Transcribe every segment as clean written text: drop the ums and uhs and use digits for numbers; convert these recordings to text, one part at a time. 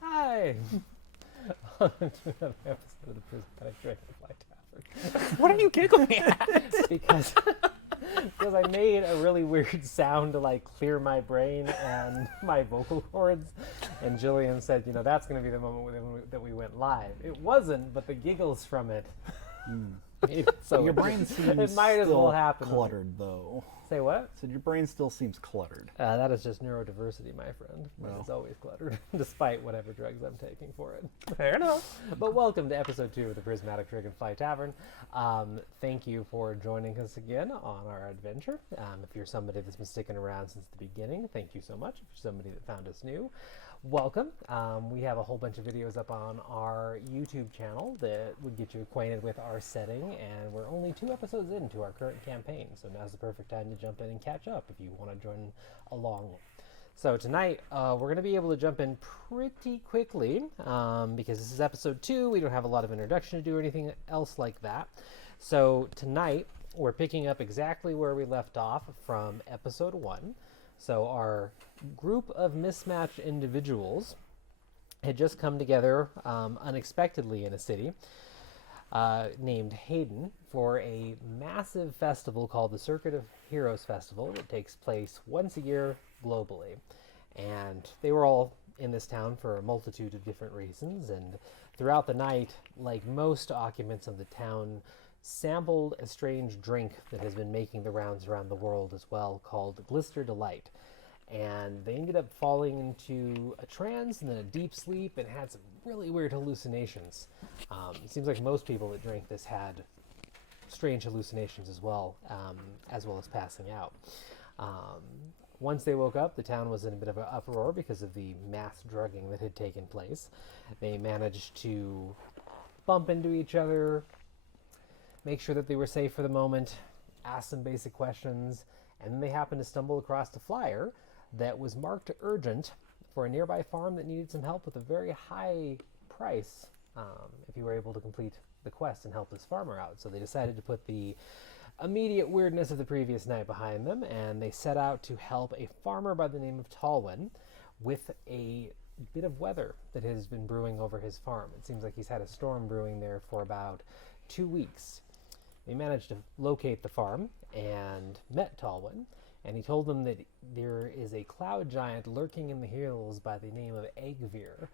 Hi! On to another episode of the Prismatic Dragonfly Tavern. What are you giggling at? because I made a really weird sound to like clear my brain and my vocal cords, and Jillian said, that's going to be the moment that we went live. It wasn't, but the giggles from it. So Your brain seems it might as well still happen. cluttered, though. Say what? So your brain still seems cluttered. That is just neurodiversity, my friend. Well. It's always cluttered, despite whatever drugs I'm taking for it. Fair enough. But welcome to episode 2 of the Prismatic Dragonfly Tavern. Thank you for joining us again on our adventure. If you're somebody that's been sticking around since the beginning, thank you so much. If you're somebody that found us new, welcome. We have a whole bunch of videos up on our YouTube channel that would get you acquainted with our setting, and we're only 2 episodes into our current campaign, so now's the perfect time to jump in and catch up if you want to join along. So tonight, we're going to be able to jump in pretty quickly, because this is episode 2. We don't have a lot of introduction to do or anything else like that. So tonight, we're picking up exactly where we left off from episode 1. So our group of mismatched individuals had just come together unexpectedly in a city named Hayden for a massive festival called the Circuit of Heroes Festival that takes place once a year globally. And they were all in this town for a multitude of different reasons, and throughout the night, like most occupants of the town, sampled a strange drink that has been making the rounds around the world as well, called Glister Delight. And they ended up falling into a trance and then a deep sleep and had some really weird hallucinations. It seems like most people that drank this had strange hallucinations as well as passing out. Once they woke up, the town was in a bit of an uproar because of the mass drugging that had taken place. They managed to bump into each other, make sure that they were safe for the moment, ask some basic questions, and then they happened to stumble across a flyer that was marked urgent for a nearby farm that needed some help with a very high price if you were able to complete the quest and help this farmer out. So they decided to put the immediate weirdness of the previous night behind them, and they set out to help a farmer by the name of Talwyn with a bit of weather that has been brewing over his farm. It seems like he's had a storm brewing there for about 2 weeks. They managed to locate the farm and met Talwyn, and he told them that there is a cloud giant lurking in the hills by the name of Eggveer,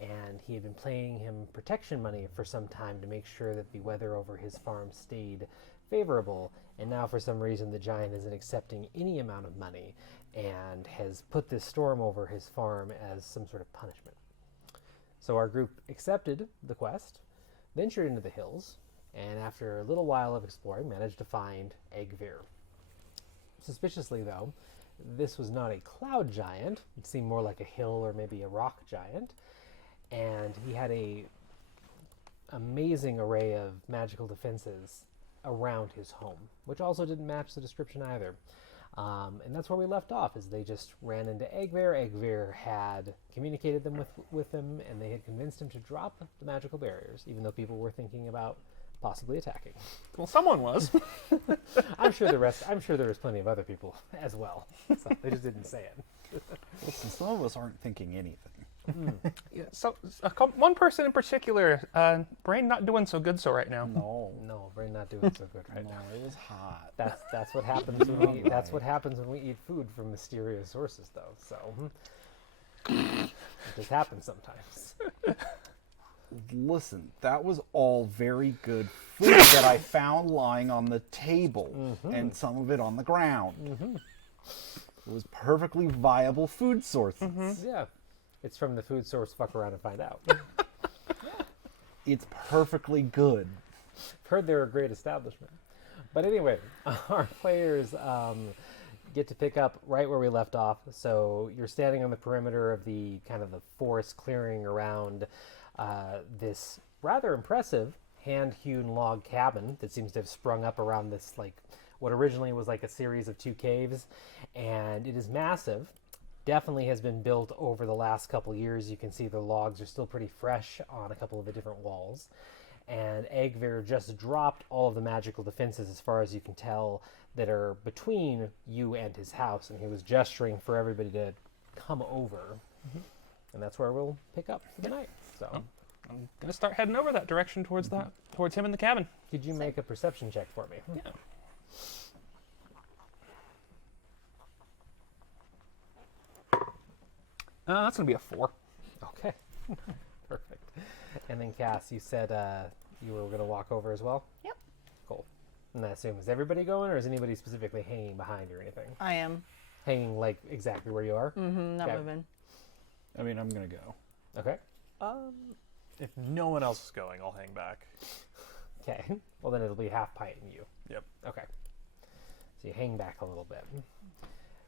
and he had been paying him protection money for some time to make sure that the weather over his farm stayed favorable, and now for some reason the giant isn't accepting any amount of money and has put this storm over his farm as some sort of punishment. So our group accepted the quest, ventured into the hills, and after a little while of exploring, managed to find Eggveer. Suspiciously, though, this was not a cloud giant. It seemed more like a hill or maybe a rock giant, and he had a amazing array of magical defenses around his home, which also didn't match the description either. And that's where we left off, as they just ran into Eggveer. Eggveer had communicated them with him, and they had convinced him to drop the magical barriers, even though people were thinking about possibly attacking. Well, someone was. I'm sure there was plenty of other people as well. So they just didn't say it. Listen, some of us aren't thinking anything. Yeah, so one person in particular, brain not doing so good right now. No, we're not doing so good right No, now. it was hot. That's what happens when we that's what happens when we eat food from mysterious sources, though. So it just happens sometimes. Listen, that was all very good food that I found lying on the table, and some of it on the ground. It was perfectly viable food sources. Yeah, it's from the food source. Fuck around and find out. It's perfectly good. Heard they're a great establishment. But anyway, our players get to pick up right where we left off. So you're standing on the perimeter of the kind of the forest clearing around this rather impressive hand-hewn log cabin that seems to have sprung up around this, like, what originally was like a series of 2 caves, and it is massive. Definitely has been built over the last couple years. You can see the logs are still pretty fresh on a couple of the different walls. And Eggveer just dropped all of the magical defenses, as far as you can tell, that are between you and his house, and he was gesturing for everybody to come over. and that's where we'll pick up for the night. So, I'm gonna start heading over that direction towards towards him in the cabin. could you make a perception check for me? Yeah. That's gonna be a 4. Okay, perfect. And then Cass, you said you were going to walk over as well? Yep. Cool. And I assume, is everybody going, or is anybody specifically hanging behind or anything? I am. Hanging like exactly where you are? Mm-hmm. Not Okay. moving. I mean, I'm gonna go. Okay. If no one else is going, I'll hang back. Okay. Well, then it'll be half pint and you. Yep. Okay. So you hang back a little bit.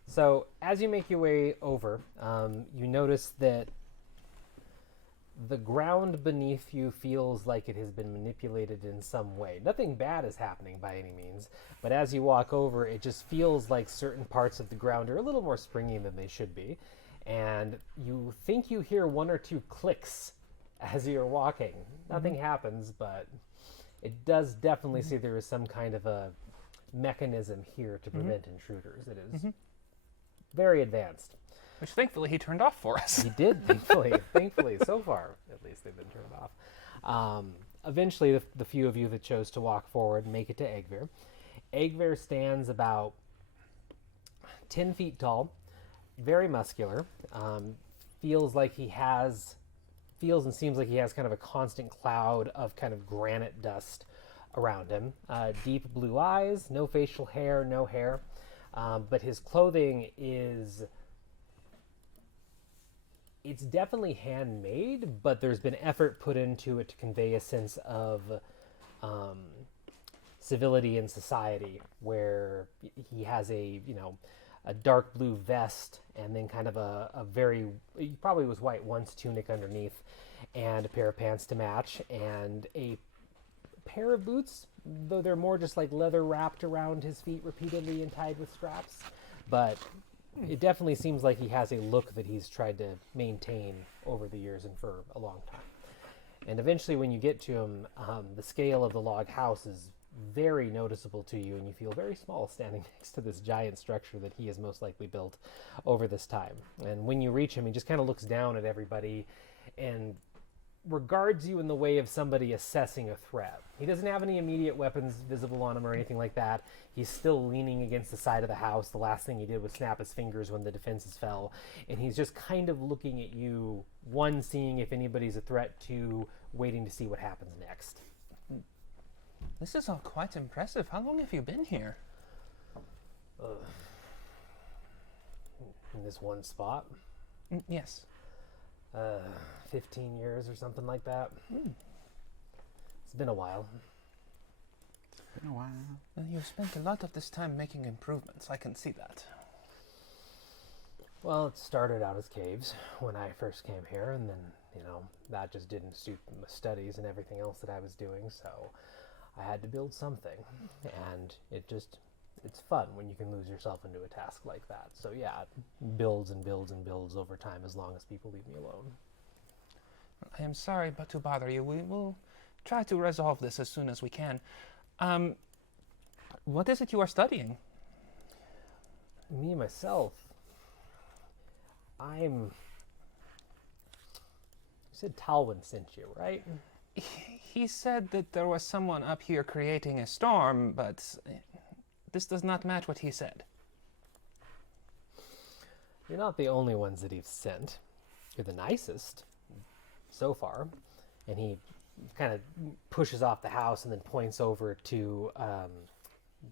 So as you make your way over, you notice that the ground beneath you feels like it has been manipulated in some way. Nothing bad is happening by any means, but as you walk over, it just feels like certain parts of the ground are a little more springy than they should be. And you think you hear 1 or 2 clicks as you're walking. Nothing happens, but it does definitely see there is some kind of a mechanism here to prevent intruders. It is very advanced. Which thankfully he turned off for us. He did, thankfully, so far, at least they've been turned off. Eventually, the few of you that chose to walk forward make it to Egver. Egver stands about 10 feet tall, very muscular, feels and seems like he has kind of a constant cloud of kind of granite dust around him. Deep blue eyes, no facial hair, no hair, but his clothing is... It's definitely handmade, but there's been effort put into it to convey a sense of civility in society, where he has a dark blue vest and then kind of a very, he probably was white once, tunic underneath, and a pair of pants to match, and a pair of boots, though they're more just like leather wrapped around his feet repeatedly and tied with straps. But it definitely seems like he has a look that he's tried to maintain over the years and for a long time. And eventually when you get to him, the scale of the log house is very noticeable to you, and you feel very small standing next to this giant structure that he has most likely built over this time. And when you reach him, he just kind of looks down at everybody and regards you in the way of somebody assessing a threat. He doesn't have any immediate weapons visible on him or anything like that. He's still leaning against the side of the house. The last thing he did was snap his fingers when the defenses fell. And he's just kind of looking at you, 1, seeing if anybody's a threat, 2, waiting to see what happens next. This is all quite impressive. How long have you been here? In this one spot. Yes. 15 years or something like that. It's been a while. Been a while. Well, you've spent a lot of this time making improvements. I can see that. Well, it started out as caves when I first came here, and then, that just didn't suit my studies and everything else that I was doing, so I had to build something. And it's fun when you can lose yourself into a task like that. So yeah, it builds and builds and builds over time as long as people leave me alone. I am sorry but to bother you. We will try to resolve this as soon as we can. What is it you are studying? Me, myself, you said Talwyn sent you, right? He said that there was someone up here creating a storm, but this does not match what he said. You're not the only ones that he's sent. You're the nicest so far. And he kind of pushes off the house and then points over to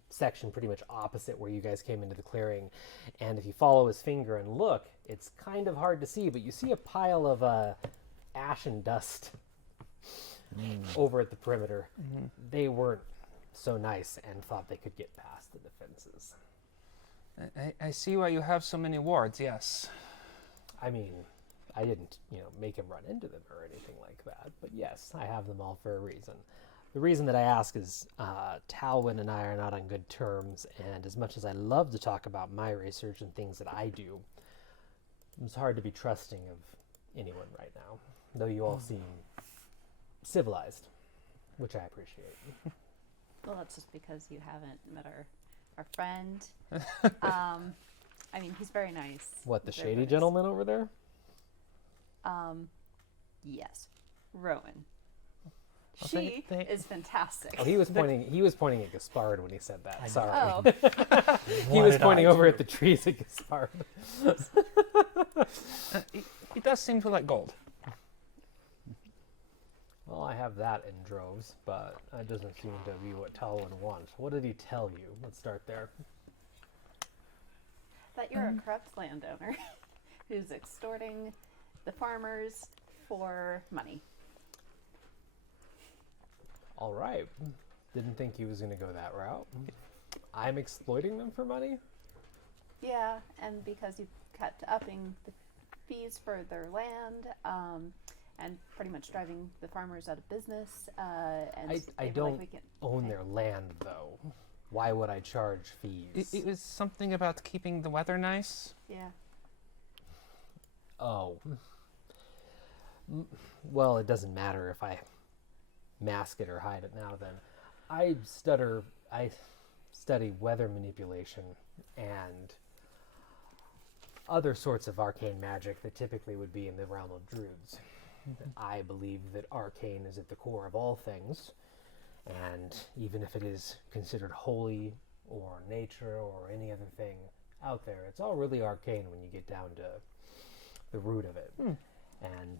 section pretty much opposite where you guys came into the clearing. And if you follow his finger and look, it's kind of hard to see, but you see a pile of ash and dust over at the perimeter. They weren't so nice and thought they could get past the defenses. I see why you have so many wards, yes. I mean, I didn't, make him run into them or anything like that, but yes, I have them all for a reason. The reason that I ask is Talwyn and I are not on good terms, and as much as I love to talk about my research and things that I do, it's hard to be trusting of anyone right now, though you all seem civilized, which I appreciate. Well, that's just because you haven't met our friend. I mean, he's very nice. What, the Very shady nice. gentleman over there? Yes, Rowan. Oh, She they- is fantastic. Oh, he was pointing. He was pointing at Gaspard when he said that. Sorry. Oh, He What was did pointing I over do? at the trees at Gaspard. He does seem to like gold. Well, I have that in droves, but that doesn't seem to be what Talwyn wants. What did he tell you? Let's start there. that you're a corrupt landowner who's extorting the farmers for money. All right. Didn't think he was going to go that route. I'm exploiting them for money? Yeah, and because you kept upping the fees for their land, and pretty much driving the farmers out of business, and I they were don't like, we can own their land, though. Why would I charge fees? It was something about keeping the weather nice. Yeah. Oh. Well, it doesn't matter if I mask it or hide it now then. I study weather manipulation and other sorts of arcane magic that typically would be in the realm of druids. I believe that arcane is at the core of all things, and even if it is considered holy or nature or any other thing out there, it's all really arcane when you get down to the root of it. And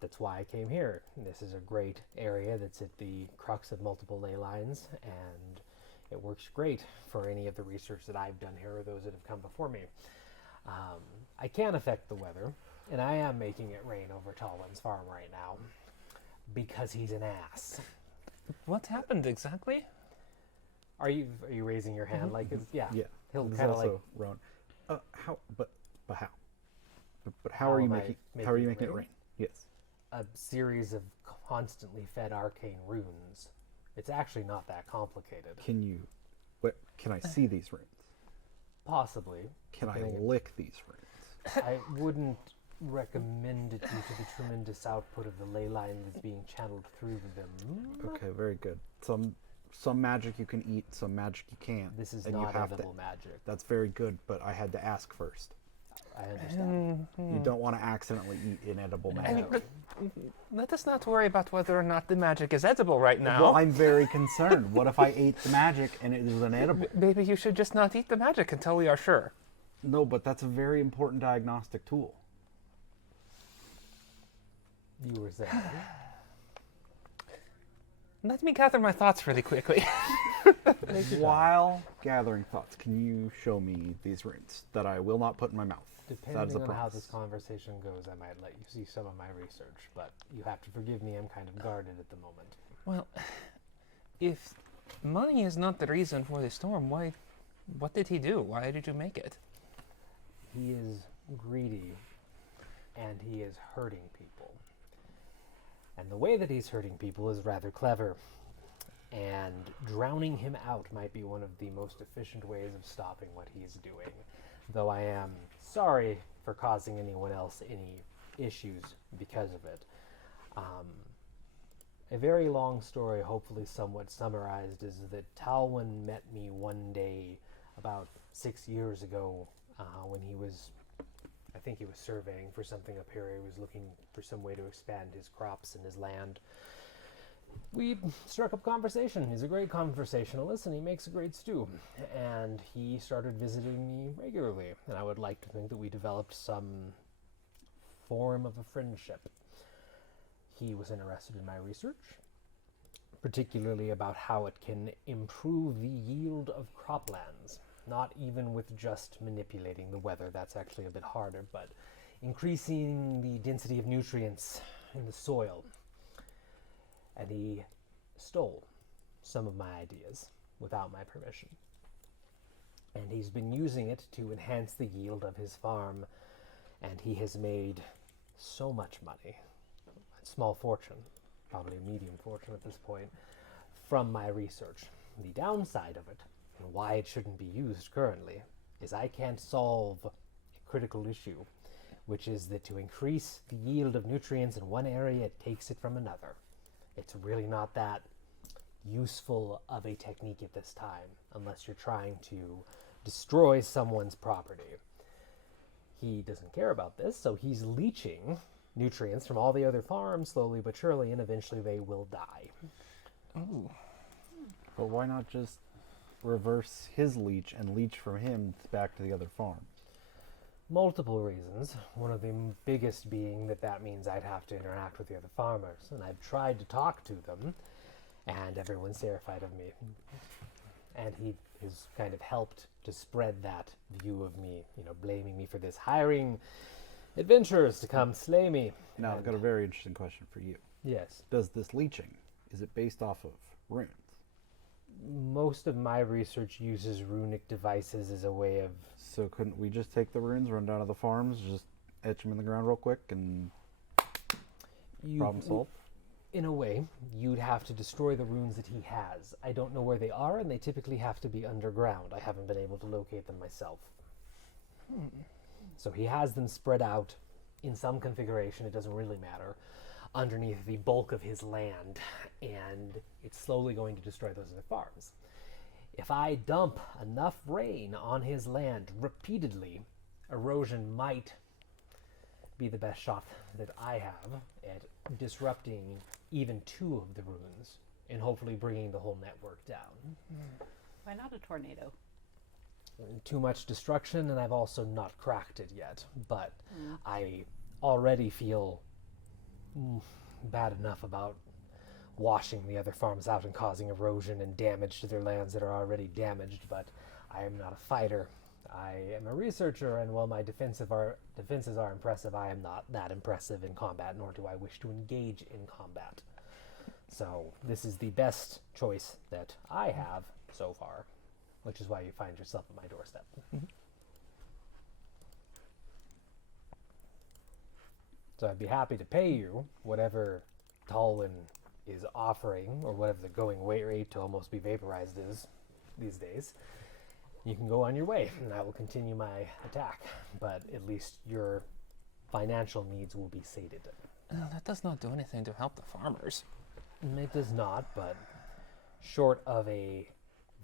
that's why I came here. This is a great area that's at the crux of multiple ley lines, and it works great for any of the research that I've done here or those that have come before me. I can affect the weather, and I am making it rain over Talwyn's farm right now because he's an ass. What happened exactly? Are you raising your hand like it's, yeah? Yeah. He'll This is kind of like also Rowan. How? But how? But how are you am I making? How are you making it rain? Yes. a series of constantly fed arcane runes. It's actually not that complicated. Can you? Can I see these runes? Possibly. Can I depending- lick these runes? I wouldn't recommend it due to the tremendous output of the ley line that's being channeled through them. Okay, very good. Some magic you can eat, some magic you can't. This is and you not have edible to. magic. That's very good, but I had to ask first. I understand. You don't want to accidentally eat inedible I mean, magic. let us not worry about whether or not the magic is edible right now. Well, I'm very concerned. What if I ate the magic and it was inedible? Maybe you should just not eat the magic until we are sure. No, but that's a very important diagnostic tool. You were saying. Let me gather my thoughts really quickly. While gathering thoughts, can you show me these runes that I will not put in my mouth? That is Depending a on how promise. this conversation goes, I might let you see some of my research, but you have to forgive me, I'm kind of guarded at the moment. Well, if money is not the reason for the storm, what did he do? Why did you make it? He is greedy, and he is hurting people. And the way that he's hurting people is rather clever. And drowning him out might be one of the most efficient ways of stopping what he's doing. Though I am sorry for causing anyone else any issues because of it. A very long story, hopefully somewhat summarized, is that Talwyn met me one day about 6 years ago when he was, I think he was surveying for something up here. He was looking for some way to expand his crops and his land. We struck up conversation. He's a great conversationalist, and he makes a great stew. And he started visiting me regularly, and I would like to think that we developed some form of a friendship. He was interested in my research, particularly about how it can improve the yield of croplands. Not even with just manipulating the weather, that's actually a bit harder, but increasing the density of nutrients in the soil. And he stole some of my ideas without my permission. And he's been using it to enhance the yield of his farm, and he has made so much money, a small fortune, probably a medium fortune at this point, from my research. The downside of it, and why it shouldn't be used currently, is I can't solve a critical issue, which is that to increase the yield of nutrients in one area, it takes it from another. It's really not that useful of a technique at this time, unless you're trying to destroy someone's property. He doesn't care about this, so he's leeching nutrients from all the other farms slowly but surely, and eventually they will die. Ooh. But why not just reverse his leech and leech from him back to the other farms? Multiple reasons. One of the biggest being that means I'd have to interact with the other farmers, and I've tried to talk to them, and everyone's terrified of me. And he has kind of helped to spread that view of me, blaming me for this, hiring adventurers to come slay me. Now, I've got a very interesting question for you. Yes. Does this leeching, is it based off of runes? Most of my research uses runic devices as a way of... So couldn't we just take the runes, run down to the farms, just etch them in the ground real quick, and problem solved? In a way, you'd have to destroy the runes that he has. I don't know where they are, and they typically have to be underground. I haven't been able to locate them myself. So he has them spread out in some configuration, it doesn't really matter, underneath the bulk of his land, and it's slowly going to destroy those other farms. If I dump enough rain on his land repeatedly, erosion might be the best shot that I have at disrupting even 2 of the runes and hopefully bringing the whole network down. Why not a tornado? Too much destruction, and I've also not cracked it yet, but I already feel bad enough about washing the other farms out and causing erosion and damage to their lands that are already damaged, but I am not a fighter. I am a researcher, and while my defenses are impressive, I am not that impressive in combat, nor do I wish to engage in combat. So this is the best choice that I have so far, which is why you find yourself at my doorstep. So I'd be happy to pay you whatever Talwyn is offering, or whatever the going rate to almost be vaporized is these days. You can go on your way, and I will continue my attack, but at least your financial needs will be sated. That does not do anything to help the farmers. It does not, but short of a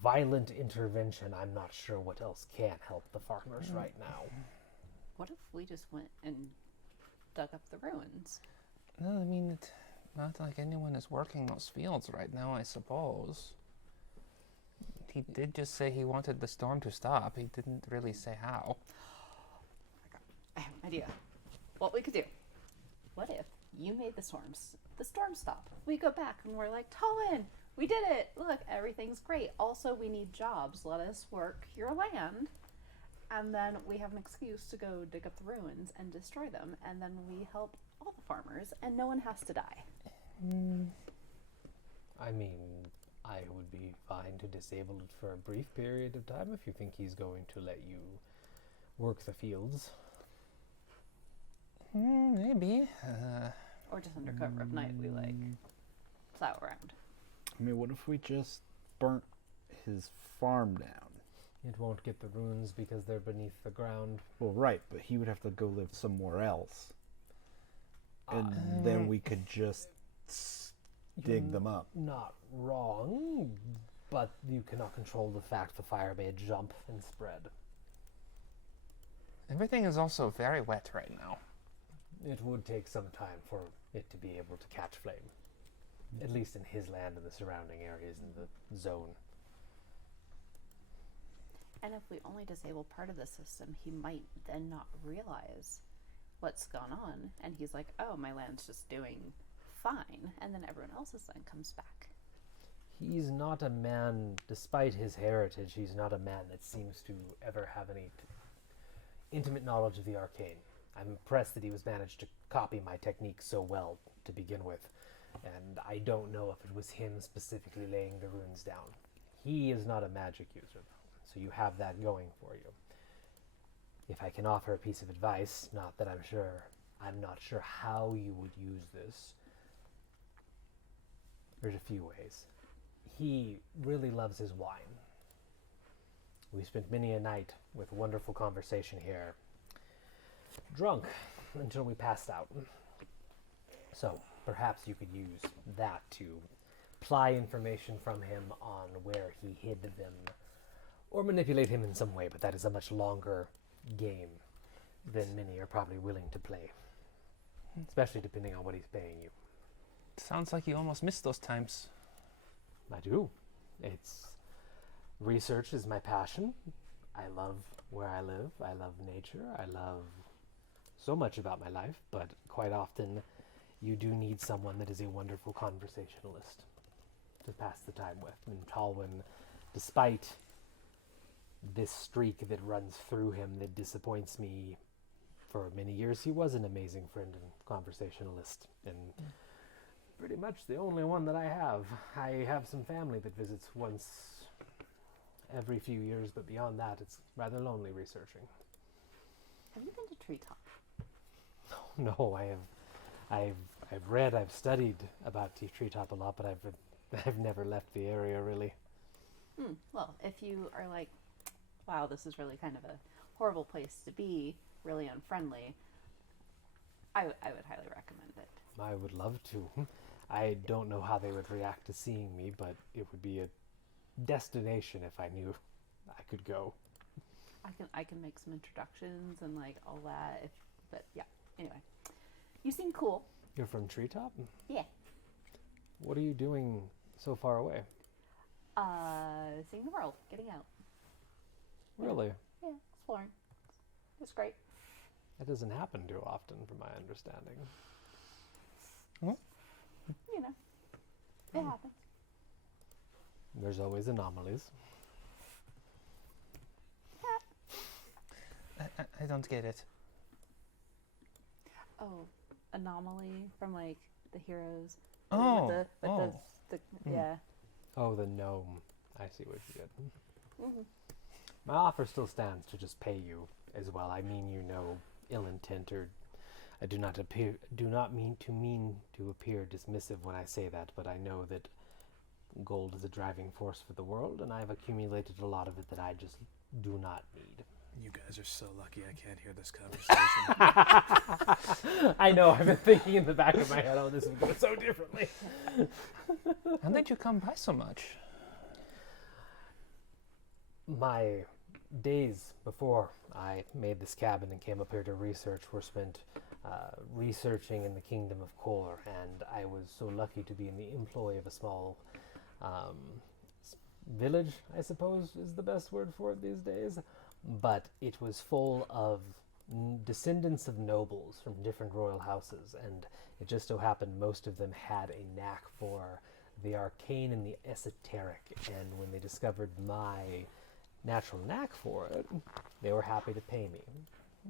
violent intervention, I'm not sure what else can help the farmers right now. What if we just went and dug up the ruins? No, I mean, it's not like anyone is working those fields right now, I suppose. He did just say he wanted the storm to stop. He didn't really say how. I have an idea. What we could do. What if you made the storm stop? We go back and we're like, Talwyn, we did it. Look, everything's great. Also, we need jobs. Let us work your land. And then we have an excuse to go dig up the ruins and destroy them. And then we help all the farmers and no one has to die. I mean, I would be fine to disable it for a brief period of time if you think he's going to let you work the fields. Maybe. Or just under cover of night, we plow around. I mean, what if we just burnt his farm down? It won't get the runes because they're beneath the ground. Well, right, but he would have to go live somewhere else. And then we could just dig them up. Not wrong, but you cannot control the fact the fire may jump and spread. Everything is also very wet right now. It would take some time for it to be able to catch flame. At least in his land and the surrounding areas in the zone. And if we only disable part of the system, he might then not realize what's gone on. And he's like, oh, my land's just doing fine. And then everyone else's land comes back. He's not a man, despite his heritage, he's not a man that seems to ever have any intimate knowledge of the arcane. I'm impressed that he was managed to copy my technique so well to begin with. And I don't know if it was him specifically laying the runes down. He is not a magic user, though, so you have that going for you. If I can offer a piece of advice, not that I'm not sure how you would use this. There's a few ways. He really loves his wine. We spent many a night with wonderful conversation here, drunk until we passed out. So perhaps you could use that to ply information from him on where he hid them, or manipulate him in some way, but that is a much longer game than many are probably willing to play. especially depending on what he's paying you. Sounds like you almost missed those times. I do. Research is my passion. I love where I live. I love nature. I love so much about my life, but quite often you do need someone that is a wonderful conversationalist to pass the time with. And Talwyn, despite this streak that runs through him that disappoints me, for many years he was an amazing friend and conversationalist, and pretty much the only one that I have. I have some family that visits once every few years, but beyond that it's rather lonely researching. Have you been to Treetop? No, I've read, I've studied about Treetop a lot, but I've never left the area really. Well, if you are like, wow, this is really kind of a horrible place to be, really unfriendly, I would highly recommend it. I would love to. I don't know how they would react to seeing me, but it would be a destination if I knew I could go. I can make some introductions and like all that. But yeah, anyway, you seem cool. You're from Treetop? Yeah. What are you doing so far away? Seeing the world, getting out. Really? Yeah, exploring. It's great. That doesn't happen too often, from my understanding. You know, it happens. There's always anomalies. I don't get it. Oh, anomaly from like the heroes. Oh, Yeah. Oh, the gnome. I see what you did. Mm-hmm. My offer still stands to just pay you as well. I mean you no ill intent, or I do not mean to appear dismissive when I say that, but I know that gold is a driving force for the world, and I've accumulated a lot of it that I just do not need. You guys are so lucky I can't hear this conversation. I know, I've been thinking in the back of my head, oh, this would go so differently. How did you come by so much? My days before I made this cabin and came up here to research were spent researching in the kingdom of Kor, and I was so lucky to be in the employ of a small village, I suppose is the best word for it these days, but it was full of descendants of nobles from different royal houses, and it just so happened most of them had a knack for the arcane and the esoteric, and when they discovered my natural knack for it, they were happy to pay me.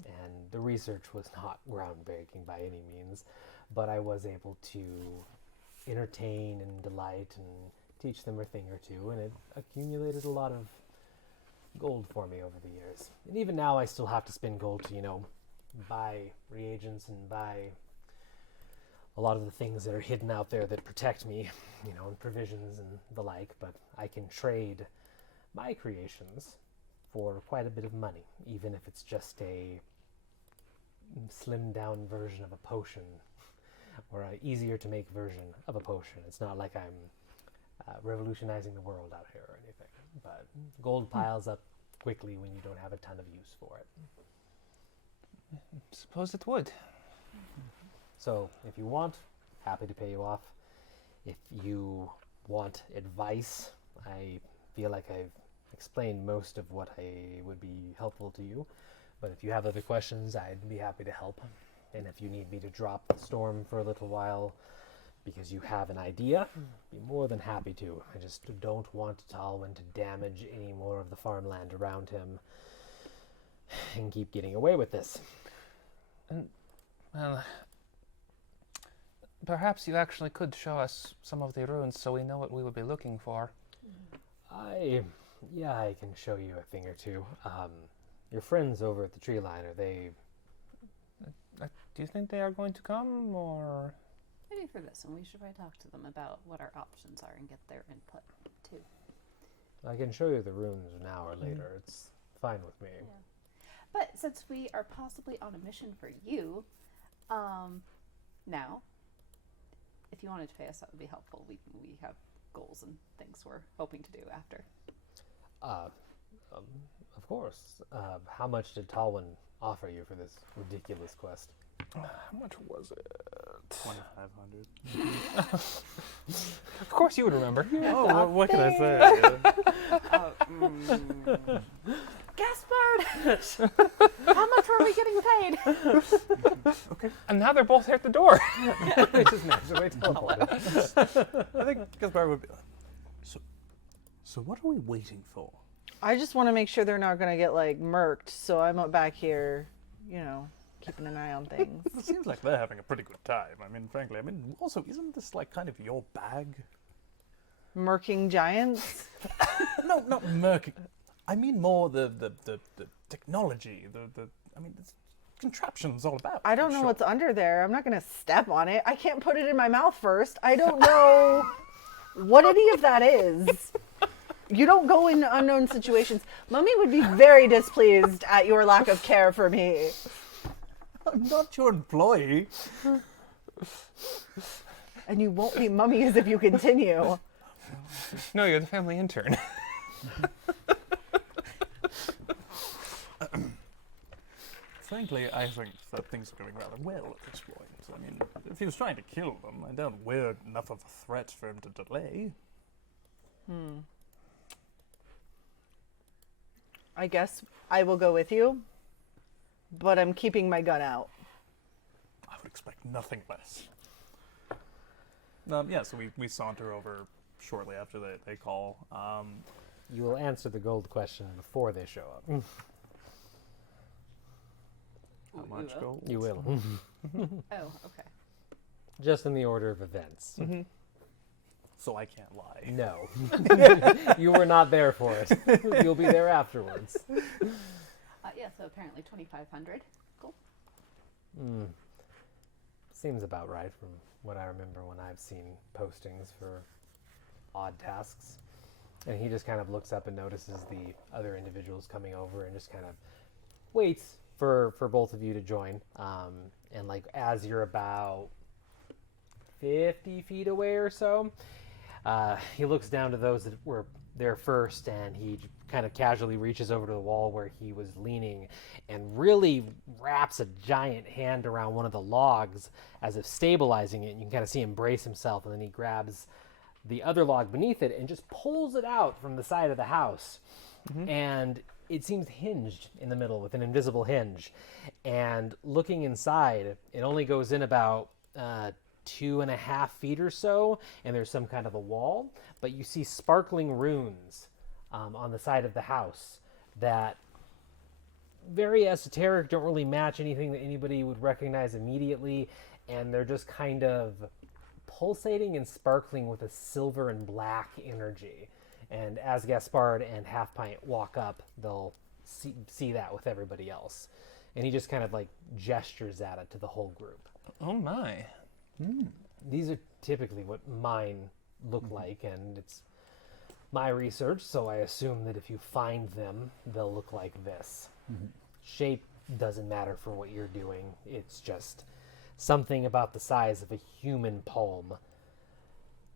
And the research was not groundbreaking by any means, but I was able to entertain and delight and teach them a thing or two, and it accumulated a lot of gold for me over the years. And even now I still have to spend gold to, buy reagents and buy a lot of the things that are hidden out there that protect me, and provisions and the like, but I can trade my creations for quite a bit of money, even if it's just a slimmed down version of a potion or an easier to make version of a potion. It's not like I'm revolutionizing the world out here or anything, but gold piles up quickly when you don't have a ton of use for it. Suppose it would. So if you want, happy to pay you off. If you want advice, I feel like I've explained most of what would be helpful to you, but if you have other questions, I'd be happy to help. And if you need me to drop the storm for a little while because you have an idea, I'd be more than happy to. I just don't want Talwyn to damage any more of the farmland around him and keep getting away with this. And, well, perhaps you actually could show us some of the ruins so we know what we would be looking for. I can show you a thing or two. Your friends over at the tree line, are they... Do you think they are going to come, or...? Maybe for this one, we should probably talk to them about what our options are and get their input, too. I can show you the ruins now or later. It's fine with me. Yeah. But since we are possibly on a mission for you, now, if you wanted to pay us, that would be helpful. We have goals and things we're hoping to do after. Of course. How much did Talwyn offer you for this ridiculous quest? How much was it? 2,500. Of course you would remember. Oh, what can I say? Gaspard! How much were we getting paid? And now they're both here at the door. They just magically teleported. I think Gaspar would be. So what are we waiting for? I just want to make sure they're not going to get, like, murked, so I'm up back here, you know, keeping an eye on things. It seems like they're having a pretty good time. I mean, frankly, also, isn't this like kind of your bag? Murking giants? No, not murky. I mean more the technology, it's contraptions all about. I don't know sure. what's under there. I'm not going to step on it. I can't put it in my mouth first. I don't know what any of that is. You don't go into unknown situations. Mummy would be very displeased at your lack of care for me. I'm not your employee. And you won't be mummies if you continue. No, you're the family intern. Frankly, I think that things are going rather well at this point. I mean, if he was trying to kill them, I doubt we're enough of a threat for him to delay. I guess I will go with you, but I'm keeping my gun out. I would expect nothing less. So we saunter over shortly after they call. You will answer the gold question before they show up. How much gold? You will. Oh, okay. Just in the order of events. So I can't lie. No. You were not there for it. You'll be there afterwards. So apparently 2,500. Cool. Seems about right from what I remember when I've seen postings for odd tasks. And he just kind of looks up and notices the other individuals coming over and just kind of waits for both of you to join. And like as you're about 50 feet away or so, he looks down to those that were there first, and he kind of casually reaches over to the wall where he was leaning and really wraps a giant hand around one of the logs as if stabilizing it. And you can kind of see him brace himself, and then he grabs the other log beneath it and just pulls it out from the side of the house. And it seems hinged in the middle with an invisible hinge. And looking inside, it only goes in about 2.5 feet or so, and there's some kind of a wall, but you see sparkling runes on the side of the house that very esoteric, don't really match anything that anybody would recognize immediately, and they're just kind of pulsating and sparkling with a silver and black energy. And as Gaspard and Half Pint walk up, they'll see that with everybody else. And he just kind of like gestures at it to the whole group. Oh my. These are typically what mine look like, and it's my research, so I assume that if you find them, they'll look like this. Shape doesn't matter for what you're doing. It's just something about the size of a human palm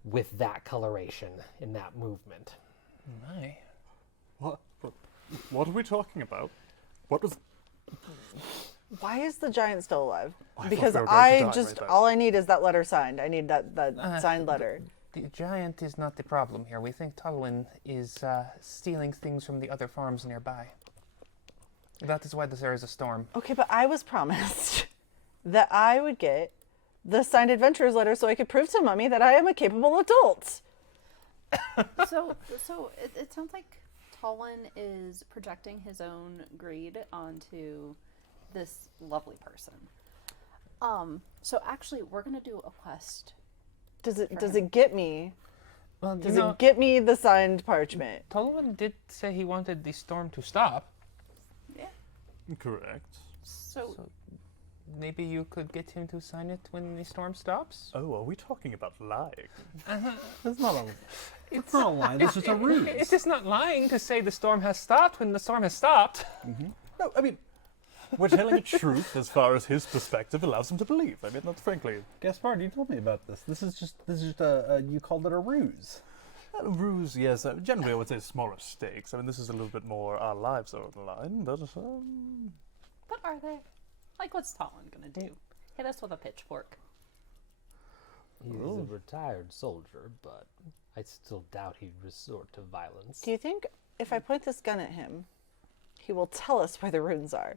with that coloration and that movement. My. What are we talking about? What was... Why is the giant still alive? I thought Because we were going to I die just, right there. all I need is that letter signed. I need that signed letter. The giant is not the problem here. We think Talwyn is stealing things from the other farms nearby. That is why there is a storm. Okay, but I was promised that I would get the signed adventurer's letter so I could prove to Mummy that I am a capable adult. So it sounds like Talwyn is projecting his own greed onto this lovely person. So actually, we're gonna do a quest. Does it get me? Well, Does it get me the signed parchment? Talwyn did say he wanted the storm to stop. Yeah. Correct. So Maybe you could get him to sign it when the storm stops? Oh, are we talking about lying? That's not a. It's not a lie. This is a ruse. It is not lying to say the storm has stopped when the storm has stopped. No, I mean, we're telling the truth as far as his perspective allows him to believe. I mean, that's frankly... Gaspard, you told me about this. This is just a you called it a ruse. A ruse, yes. Generally, I would say smaller stakes. I mean, this is a little bit more our lives are on the line, but... what are they? Like, what's Talwyn gonna do? Hit us with a pitchfork. He's a retired soldier, but I still doubt he'd resort to violence. Do you think if I point this gun at him, he will tell us where the runes are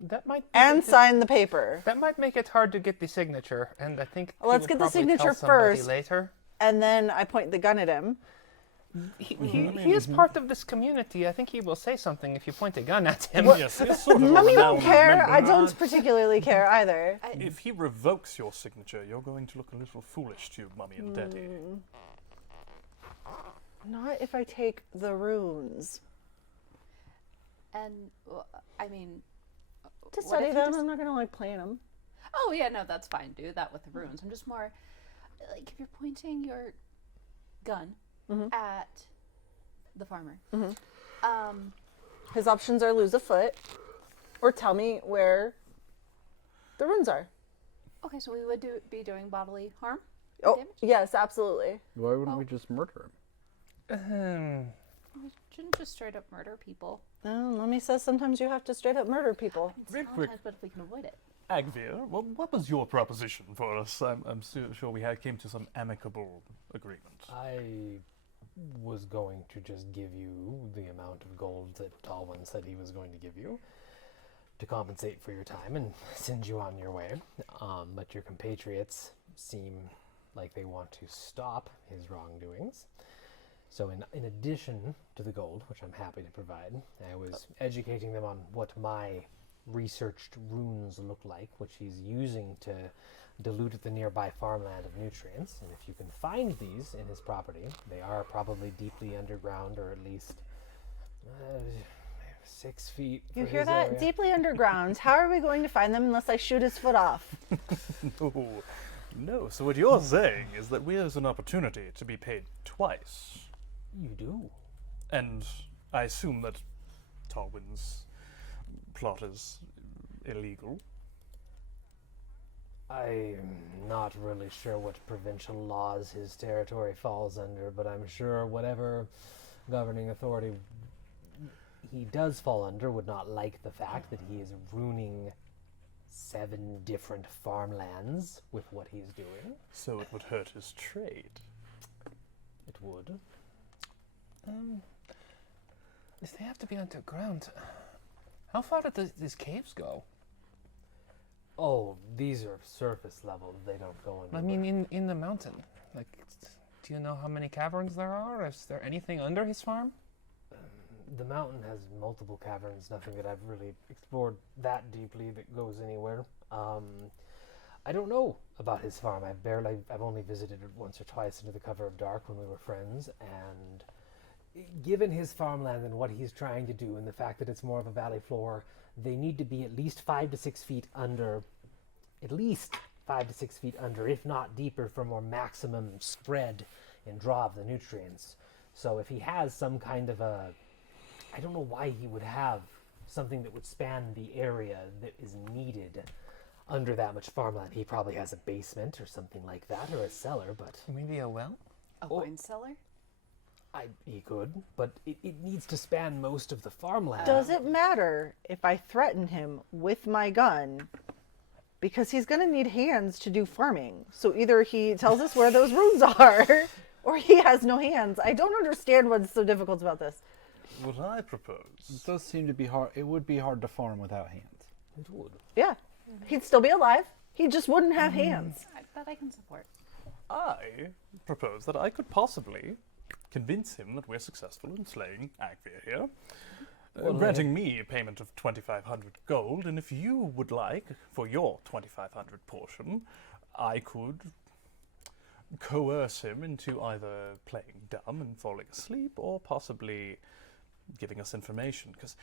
That might and sign the paper? That might make it hard to get the signature, and I think he Let's will get the probably signature tell somebody first. later. And then I point the gun at him. He is part of this community. I think he will say something if you point a gun at him. Yes, he's sort of a Mummy don't renowned care. member. I don't particularly care either. If he revokes your signature, you're going to look a little foolish to Mummy and Daddy. Not if I take the runes. And, I mean... To what study if he them, just- I'm not going to like plan them. Oh, yeah, no, that's fine. Do that with the runes. I'm just more... Like, if you're pointing your gun at the farmer, His options are lose a foot or tell me where the runes are. okay, so we would be doing bodily harm? Oh, Damage? yes, absolutely. Why wouldn't we just murder him? We shouldn't just straight up murder people. Mummy says sometimes you have to straight up murder people. Very quick. Sometimes, but if we can avoid it. Agvir, what was your proposition for us? I'm sure we came to some amicable agreement. I was going to just give you the amount of gold that Talwyn said he was going to give you to compensate for your time and send you on your way. But your compatriots seem like they want to stop his wrongdoings. So in addition to the gold, which I'm happy to provide, I was educating them on what my researched runes look like, which he's using to dilute the nearby farmland of nutrients. And if you can find these in his property, they are probably deeply underground, or at least 6 feet. You for hear his that? area. Deeply underground. How are we going to find them unless I shoot his foot off? No. So what you're saying is that there's an opportunity to be paid twice. You do. And I assume that Talwyn's plot is illegal. I'm not really sure what provincial laws his territory falls under, but I'm sure whatever governing authority he does fall under would not like the fact that he is ruining 7 different farmlands with what he's doing. So it would hurt his trade. It would. If they have to be underground, how far do these caves go? Oh, these are surface level. They don't go under. I mean, in the mountain. Like, do you know how many caverns there are? Is there anything under his farm? The mountain has multiple caverns, nothing that I've really explored that deeply that goes anywhere. I don't know about his farm. I've only visited it once or twice under the cover of dark when we were friends, and given his farmland and what he's trying to do and the fact that it's more of a valley floor, they need to be at least 5 to 6 feet under, if not deeper, for more maximum spread and draw of the nutrients. So if he has some kind of a, I don't know why he would have something that would span the area that is needed under that much farmland. He probably has a basement or something like that, or a cellar, but Maybe a well? A wine cellar? he could, but it needs to span most of the farmland. Does it matter if I threaten him with my gun? Because he's going to need hands to do farming. So either he tells us where those runes are, or he has no hands. I don't understand what's so difficult about this. What I propose. It does seem to be hard. It would be hard to farm without hands. It would. Yeah. He'd still be alive. He just wouldn't have hands. That I can support. I propose that I could possibly convince him that we're successful in slaying Agvir here, granting me a payment of 2,500 gold, and if you would like, for your 2,500 portion, I could coerce him into either playing dumb and falling asleep, or possibly giving us information, because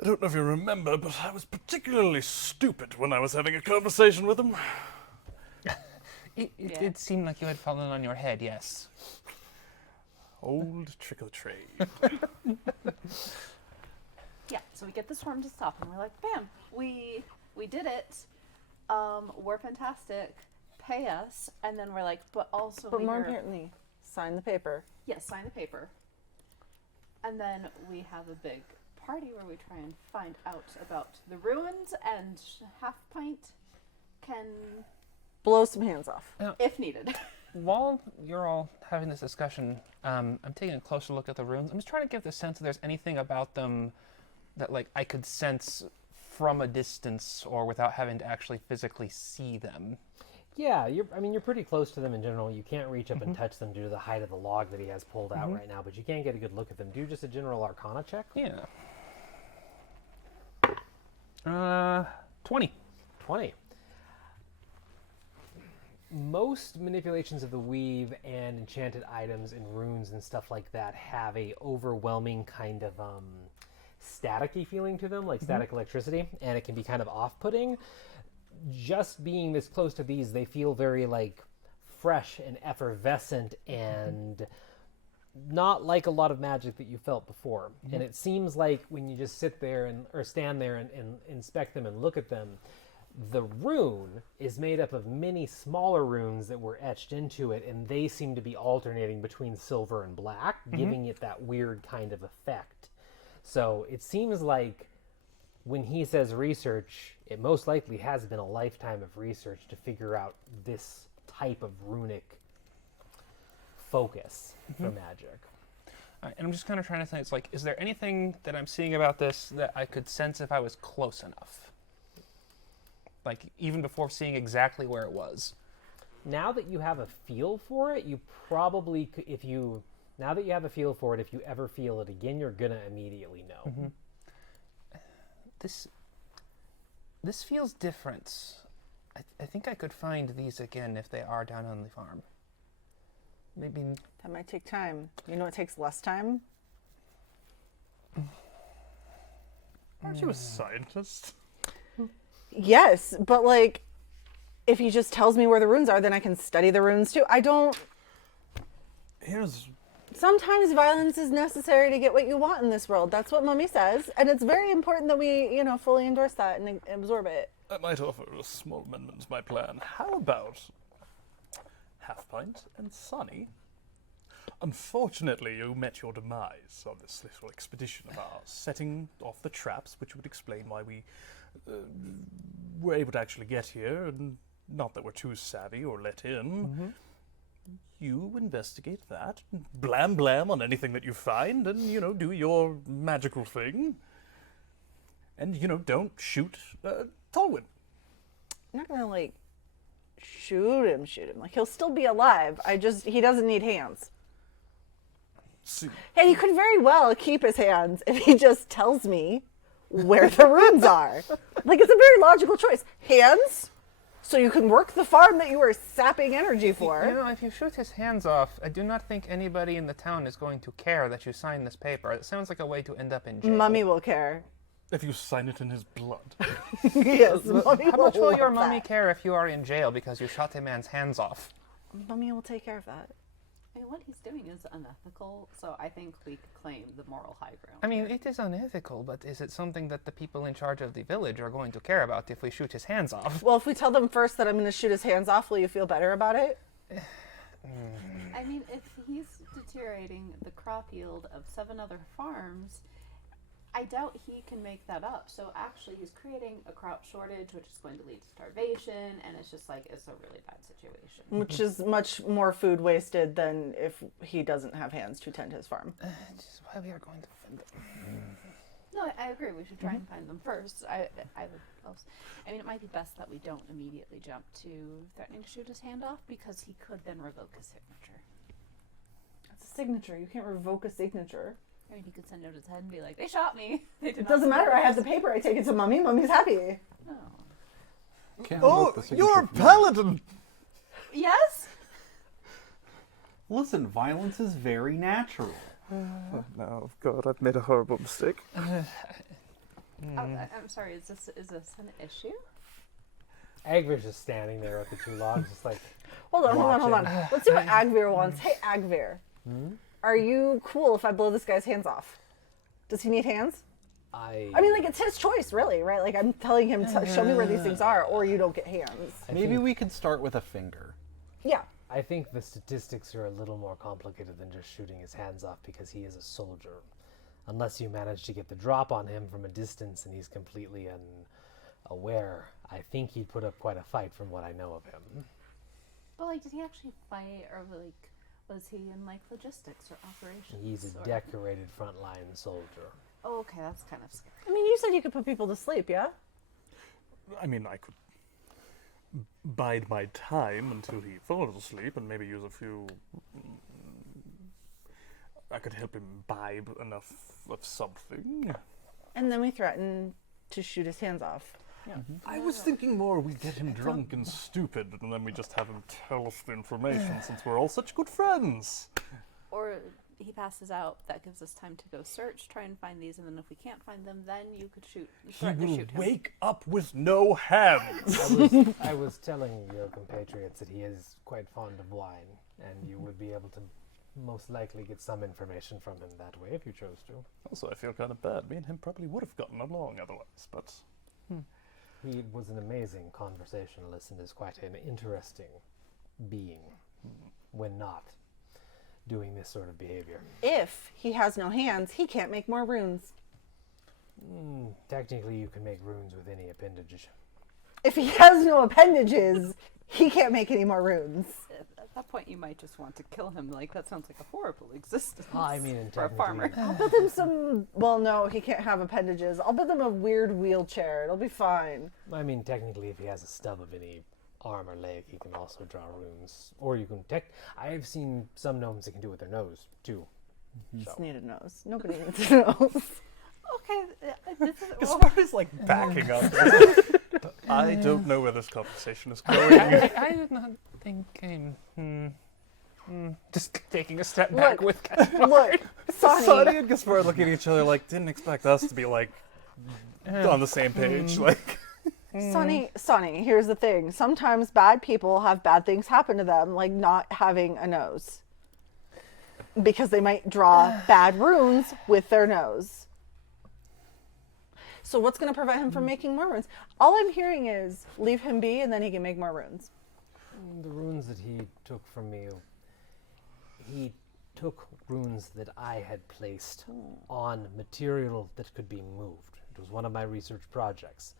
I don't know if you remember, but I was particularly stupid when I was having a conversation with him. It did seem like you had fallen on your head, yes. Old trick of the trade. Yeah, so we get the storm to stop, and we're like, bam, we did it. We're fantastic. Pay us, and then we're like, but also But we more hear- importantly, sign the paper. yes, sign the paper. And then we have a big party where we try and find out about the ruins and half pint can, Blow some hands off. if needed. While you're all having this discussion, I'm taking a closer look at the runes. I'm just trying to get the sense if there's anything about them that like I could sense from a distance or without having to actually physically see them. Yeah, you're pretty close to them in general. You can't reach up and touch them due to the height of the log that he has pulled out right now, but you can get a good look at them. Do just a general Arcana check. Yeah. 20. 20. Most manipulations of the weave and enchanted items and runes and stuff like that have a overwhelming kind of staticky feeling to them, like static electricity, and it can be kind of off-putting. Just being this close to these, they feel very like fresh and effervescent and not like a lot of magic that you felt before. And it seems like when you just sit there or stand there and inspect them and look at them, the rune is made up of many smaller runes that were etched into it, and they seem to be alternating between silver and black, giving it that weird kind of effect. So it seems like when he says research, it most likely has been a lifetime of research to figure out this type of runic focus for magic. And I'm just kind of trying to think, it's like, is there anything that I'm seeing about this that I could sense if I was close enough? Like, even before seeing exactly where it was. Now that you have a feel for it, you probably could, if you ever feel it again, you're gonna immediately know. This feels different. I think I could find these again if they are down on the farm. Maybe. That might take time. You know what takes less time? Aren't you a scientist? Yes, but like, if he just tells me where the runes are, then I can study the runes too. Sometimes violence is necessary to get what you want in this world. That's what Mummy says. And it's very important that we, fully endorse that and absorb it. I might offer a small amendment to my plan. How about Half Pint and Sunny? Unfortunately, you met your demise on this little expedition of ours, setting off the traps, which would explain why we were able to actually get here, and not that we're too savvy or let in. You investigate that, blam blam on anything that you find, and, do your magical thing. And, don't shoot Talwyn. I'm not gonna, shoot him. Like, he'll still be alive. He doesn't need hands. See. And he could very well keep his hands if he just tells me where the runes are. Like, it's a very logical choice. Hands, so you can work the farm that you are sapping energy for. If you shoot his hands off, I do not think anybody in the town is going to care that you signed this paper. It sounds like a way to end up in jail. Mummy will care. If you sign it in his blood. Yes, Mummy How much will your love mummy that. care if you are in jail because you shot a man's hands off? Mummy will take care of that. I mean, what he's doing is unethical, so I think we could claim the moral high ground. I mean, it is unethical, but is it something that the people in charge of the village are going to care about if we shoot his hands off? Well, if we tell them first that I'm going to shoot his hands off, will you feel better about it? I mean, if he's deteriorating the crop yield of 7 other farms, I doubt he can make that up. So actually, he's creating a crop shortage, which is going to lead to starvation, and it's just it's a really bad situation. Which is much more food wasted than if he doesn't have hands to tend his farm. This is why we are going to find them. No, I agree. We should try and find them first. I mean, it might be best that we don't immediately jump to threatening to shoot his hand off, because he could then revoke his signature. It's a signature. You can't revoke a signature. I mean, he could send out his head and be like, "They shot me." They did It not doesn't matter. I support have the us." paper. I take it to Mummy. Mummy's happy. Oh. Can't Oh, look the signature you're a from- paladin! Yes. Listen, violence is very natural. No, God, I've made a horrible mistake. Oh, I'm sorry. Is this an issue? Agvir's just standing there with the 2 logs, just like, Hold on. Watching. Let's see what Agvir wants. Hey, Agvir. Are you cool if I blow this guy's hands off? Does he need hands? I mean, it's his choice, really, right? Like, I'm telling him to show me where these things are, or you don't get hands. Maybe we could start with a finger. Yeah. I think the statistics are a little more complicated than just shooting his hands off, because he is a soldier. Unless you manage to get the drop on him from a distance and he's completely aware. I think he'd put up quite a fight from what I know of him. But like, did he actually fight, or like, was he in like logistics or operations? He's a or- decorated frontline soldier. Oh, okay, that's kind of scary. I mean, you said you could put people to sleep, yeah? I mean, I could bide my time until he falls asleep and maybe use a few. I could help him imbibe enough of something. And then we threaten to shoot his hands off. I was thinking more we get him drunk and stupid, and then we just have him tell us the information since we're all such good friends. Or he passes out. That gives us time to go search, try and find these, and then if we can't find them, then you could He threaten to will shoot him. wake up with no hands. I was telling your compatriots that he is quite fond of wine, and you would be able to most likely get some information from him that way if you chose to. Also, I feel kind of bad. Me and him probably would have gotten along otherwise, but He was an amazing conversationalist and is quite an interesting being when not doing this sort of behavior. If he has no hands, he can't make more runes. Technically, you can make runes with any appendage. If he has no appendages, he can't make any more runes. At that point, you might just want to kill him. Like, that sounds like a horrible existence I mean, and for a farmer. technically, I'll build him some. Well, no, he can't have appendages. I'll build him a weird wheelchair. It'll be fine. technically, if he has a stub of any arm or leg, he can also draw runes. Or you can I've seen some gnomes that can do it with their nose too. Just need a nose. Nobody needs a nose. Okay, this is as well, far as like backing up, I don't know where this conversation is going. I did not think. Just taking a step back Look. with Look, Sonny Sonny. and Gaspar looking at each other like, didn't expect us to be like on the same page. Like, Sonny, here's the thing. Sometimes bad people have bad things happen to them, like not having a nose. Because they might draw bad runes with their nose. So what's going to prevent him from making more runes? All I'm hearing is leave him be and then he can make more runes. The runes that he took from me, he took runes that I had placed on material that could be moved. It was one of my research projects.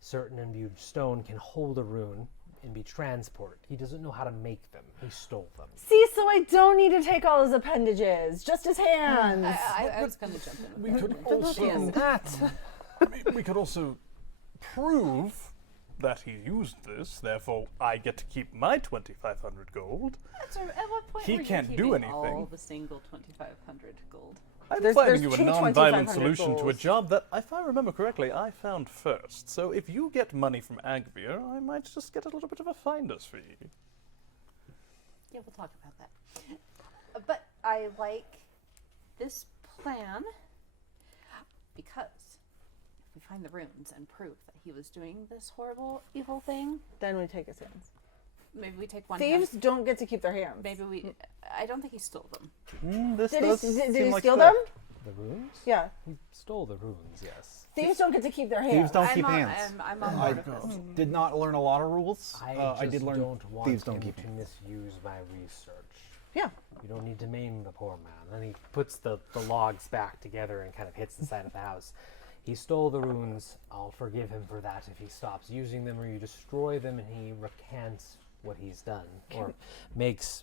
Certain imbued stone can hold a rune and be transported. He doesn't know how to make them. He stole them. See, so I don't need to take all his appendages, just his hands. I was going to jump in. we could also we could also prove that he used this. Therefore, I get to keep my 2,500 gold. So at what point He were you can't do keeping anything. all the single 2,500 gold? I'm There's finding you a two non-violent 2,500 solution to a goals. job that, if I remember correctly, I found first. So if you get money from Agvir, I might just get a little bit of a finder's fee. Yeah, we'll talk about that. But I like this plan because if we find the runes and prove that he was doing this horrible, evil thing, Then we take his hands. maybe we take one. Thieves hand. don't get to keep their hands. Maybe we. I don't think he stole them. This Did does he seem steal like them? theft. The runes? Yeah. He stole the runes, yes. Thieves don't get to keep their hands. Thieves don't I'm keep on, hands. I'm on I board with this. did not learn a lot of rules. I did learn don't want thieves don't him keep to hands. misuse my research. Yeah. You don't need to maim the poor man. And he puts the logs back together and kind of hits the side of the house. He stole the runes. I'll forgive him for that if he stops using them or you destroy them and he recants what he's done or makes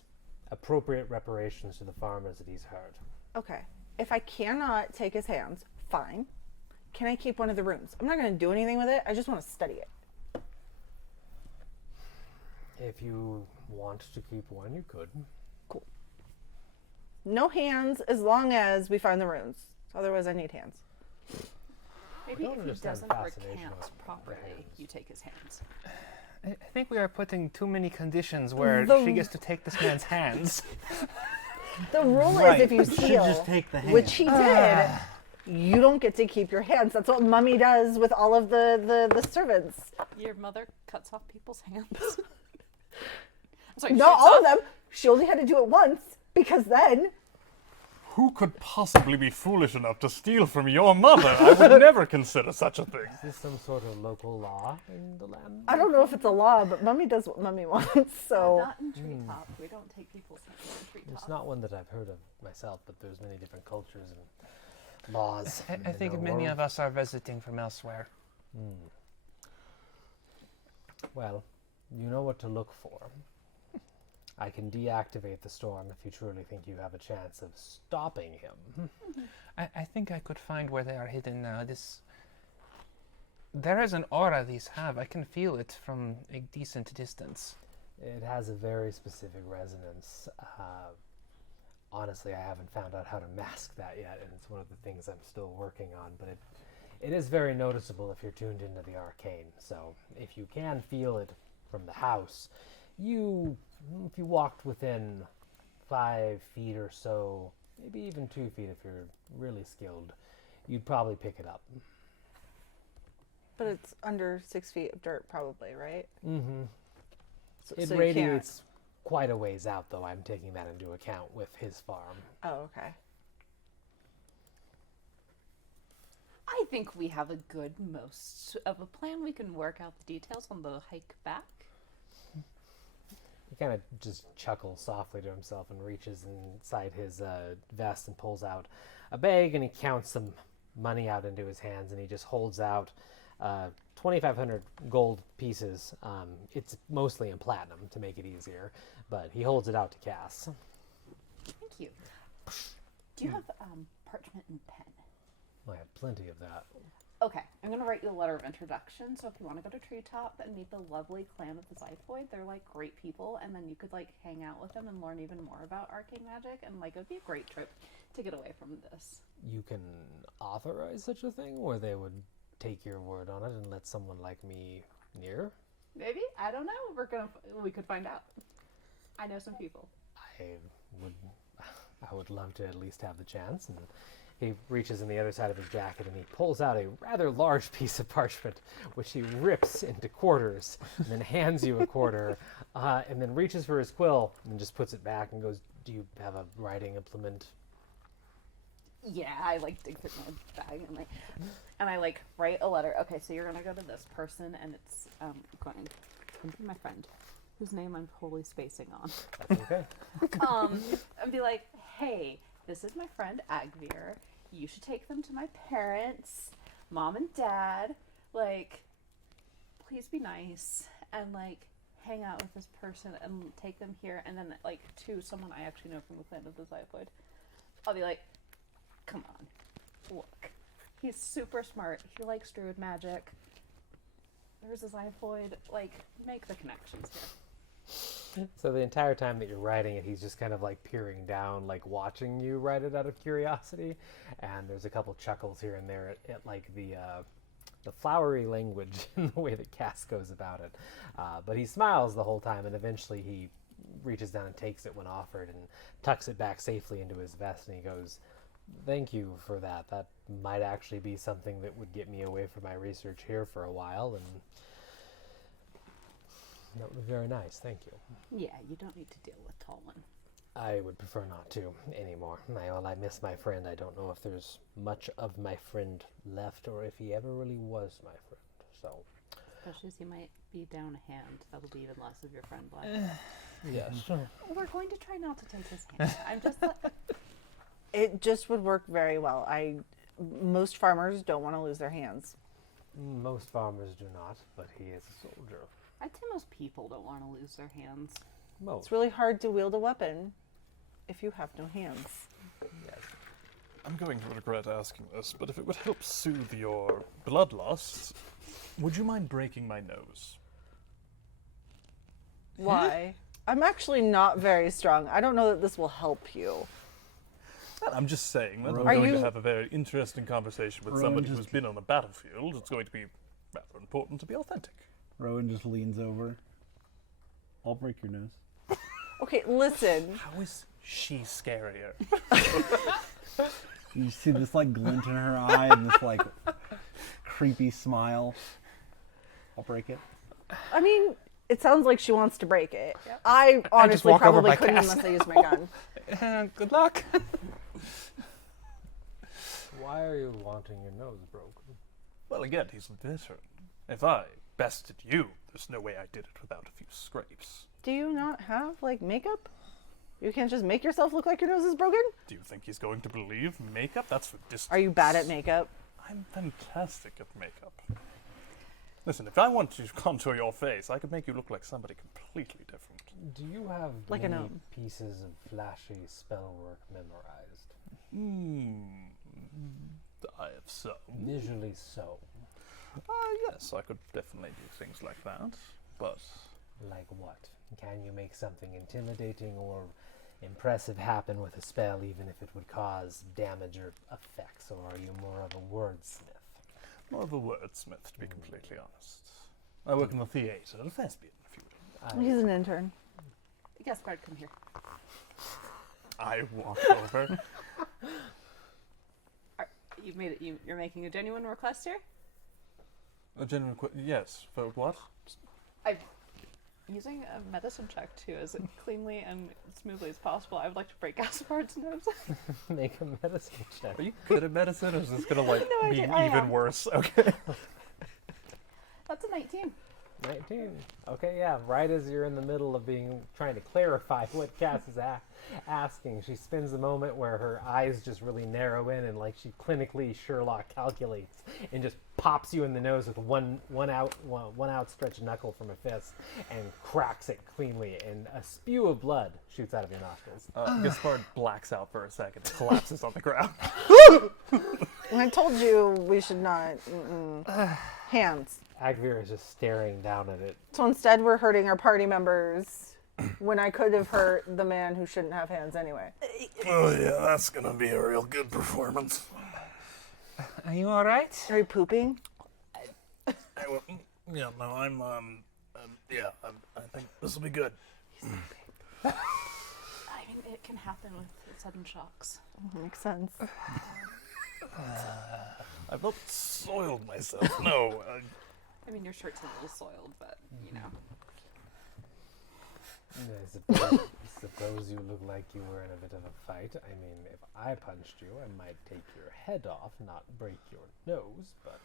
appropriate reparations to the farmers that he's hurt. Okay. If I cannot take his hands, fine. Can I keep one of the runes? I'm not going to do anything with it. I just want to study it. If you want to keep one, you could. No hands as long as we find the runes. Otherwise, I need hands. Maybe don't if he understand doesn't fascination recant with the properly, hands. you take his hands. I think we are putting too many conditions where The- she gets to take this man's hands. The rule Right, is if you you should steal, just take the which he did, you don't get to keep your hands. That's what Mummy does with all of the servants. Your mother cuts off people's hands. I'm sorry, Not shoots all off- of them. She only had to do it once because then Who could possibly be foolish enough to steal from your mother? I would never consider such a thing. Is this some sort of local law in the land? I don't know if it's a law, but Mummy does what Mummy wants. So Not in treetop. We don't take people's hands in treetop. It's not one that I've heard of myself, but there's many different cultures and laws. I think many of us are visiting from elsewhere. Well, you know what to look for. I can deactivate the storm if you truly think you have a chance of stopping him. I think I could find where they are hidden now. There is an aura these have. I can feel it from a decent distance. It has a very specific resonance. Honestly, I haven't found out how to mask that yet, and it's one of the things I'm still working on, but it is very noticeable if you're tuned into the arcane. So if you can feel it from the house, if you walked within 5 feet or so, maybe even 2 feet if you're really skilled, you'd probably pick it up. But it's under 6 feet of dirt, probably, right? Mm-hmm. It So you radiates quite a ways out, though. I'm taking that into account with his farm. Oh, okay. I think we have a good most of a plan. We can work out the details on the hike back. He kind of just chuckles softly to himself and reaches inside his vest and pulls out a bag, and he counts some money out into his hands, and he just holds out 2,500 gold pieces. It's mostly in platinum to make it easier, but he holds it out to Cass. Thank you. Do you have parchment and pen? I have plenty of that. Okay, I'm going to write you a letter of introduction, so if you want to go to Treetop and meet the lovely clan of the Zyphoid, they're, like, great people, and then you could, like, hang out with them and learn even more about arcane magic, and, like, it would be a great trip to get away from this. You can authorize such a thing, where they would take your word on it and let someone like me near? Maybe? I don't know. We could find out. I know some people. I would love to at least have the chance. And he reaches in the other side of his jacket and he pulls out a rather large piece of parchment, which he rips into quarters and then hands you a quarter, and then reaches for his quill and just puts it back and goes, "Do you have a writing implement?" Yeah, I like dig through my bag and I like write a letter. Okay, so you're gonna go to this person, and it's going to be my friend, whose name I'm totally spacing on. That's okay. And be like, hey, this is my friend Agvir. You should take them to my parents, mom and dad. Like, please be nice and like hang out with this person and take them here. And then like to someone I actually know from the clan of the Zyphoid, I'll be like, come on, look, he's super smart. He likes druid magic. There's a Zyphoid. Like, make the connections here. So the entire time that you're writing it, he's just kind of like peering down, like watching you write it out of curiosity. And there's a couple chuckles here and there at like the flowery language in the way that Cass goes about it. But he smiles the whole time, and eventually he reaches down and takes it when offered and tucks it back safely into his vest, and he goes, "Thank you for that. That might actually be something that would get me away from my research here for a while, and that would be very nice. Thank you." Yeah, you don't need to deal with Talwyn. I would prefer not to anymore. I miss my friend. I don't know if there's much of my friend left or if he ever really was my friend. So, Especially as you might be down a hand. That'll be even less of your friend left. yes. We're going to try not to take his hand. I'm just It just would work very well. Most farmers don't want to lose their hands. Most farmers do not, but he is a soldier. I'd say most people don't want to lose their hands. Most. It's really hard to wield a weapon if you have no hands. Yes. I'm going to regret asking this, but if it would help soothe your bloodlust, would you mind breaking my nose? Why? I'm actually not very strong. I don't know that this will help you. I'm just saying that Are I'm going you- to have a very interesting conversation with Rowan somebody just- who's been on the battlefield. It's going to be rather important to be authentic. Rowan just leans over. I'll break your nose. Okay, listen. How is she scarier? You see this like glint in her eye and this like creepy smile. I'll break it. I mean, it sounds like she wants to break it. I honestly walk over probably by couldn't Cass. unless I used my gun. Good luck. Why are you wanting your nose broken? Well, again, he's a veteran. If I bested you, there's no way I did it without a few scrapes. Do you not have, like, makeup? You can't just make yourself look like your nose is broken? Do you think he's going to believe makeup? That's for distance. Are you bad at makeup? I'm fantastic at makeup. Listen, if I want to contour your face, I could make you look like somebody completely different. Do you have Like a many gnome. pieces of flashy spellwork memorized? I have some. Visually so. Yes, I could definitely do things like that, but Like what? Can you make something intimidating or impressive happen with a spell, even if it would cause damage or effects, or are you more of a wordsmith? more of a wordsmith, to be completely honest. I work in the theatre, a thespian, if you will. He's an intern. Gaspard, come here. I walk over. You've made it. You're making a genuine request here. A genuine yes, for what? I'm using a medicine check to as cleanly and smoothly as possible. I would like to break Gaspard's nose. Make a medicine check. Are you good at medicine, or is this gonna like No, be I even am. worse? Okay. That's a 19. 19. Okay, yeah. Right as you're in the middle of trying to clarify what Cass is asking, she spends a moment where her eyes just really narrow in, and like she clinically Sherlock calculates, and just pops you in the nose with one outstretched knuckle from a fist, and cracks it cleanly, and a spew of blood shoots out of your nostrils. Gaspard blacks out for a second, and collapses on the ground. I told you we should not. Hands. Agvir is just staring down at it. So instead, we're hurting our party members when I could have hurt the man who shouldn't have hands anyway. Oh yeah, that's gonna be a real good performance. Are you all right? Are you pooping? Yeah, no, I'm I think this will be good. I mean, it can happen with sudden shocks. Makes sense. I've not soiled myself. No. I mean, your shirt's a little soiled, but you know. I suppose you look like you were in a bit of a fight. I mean, if I punched you, I might take your head off, not break your nose, but...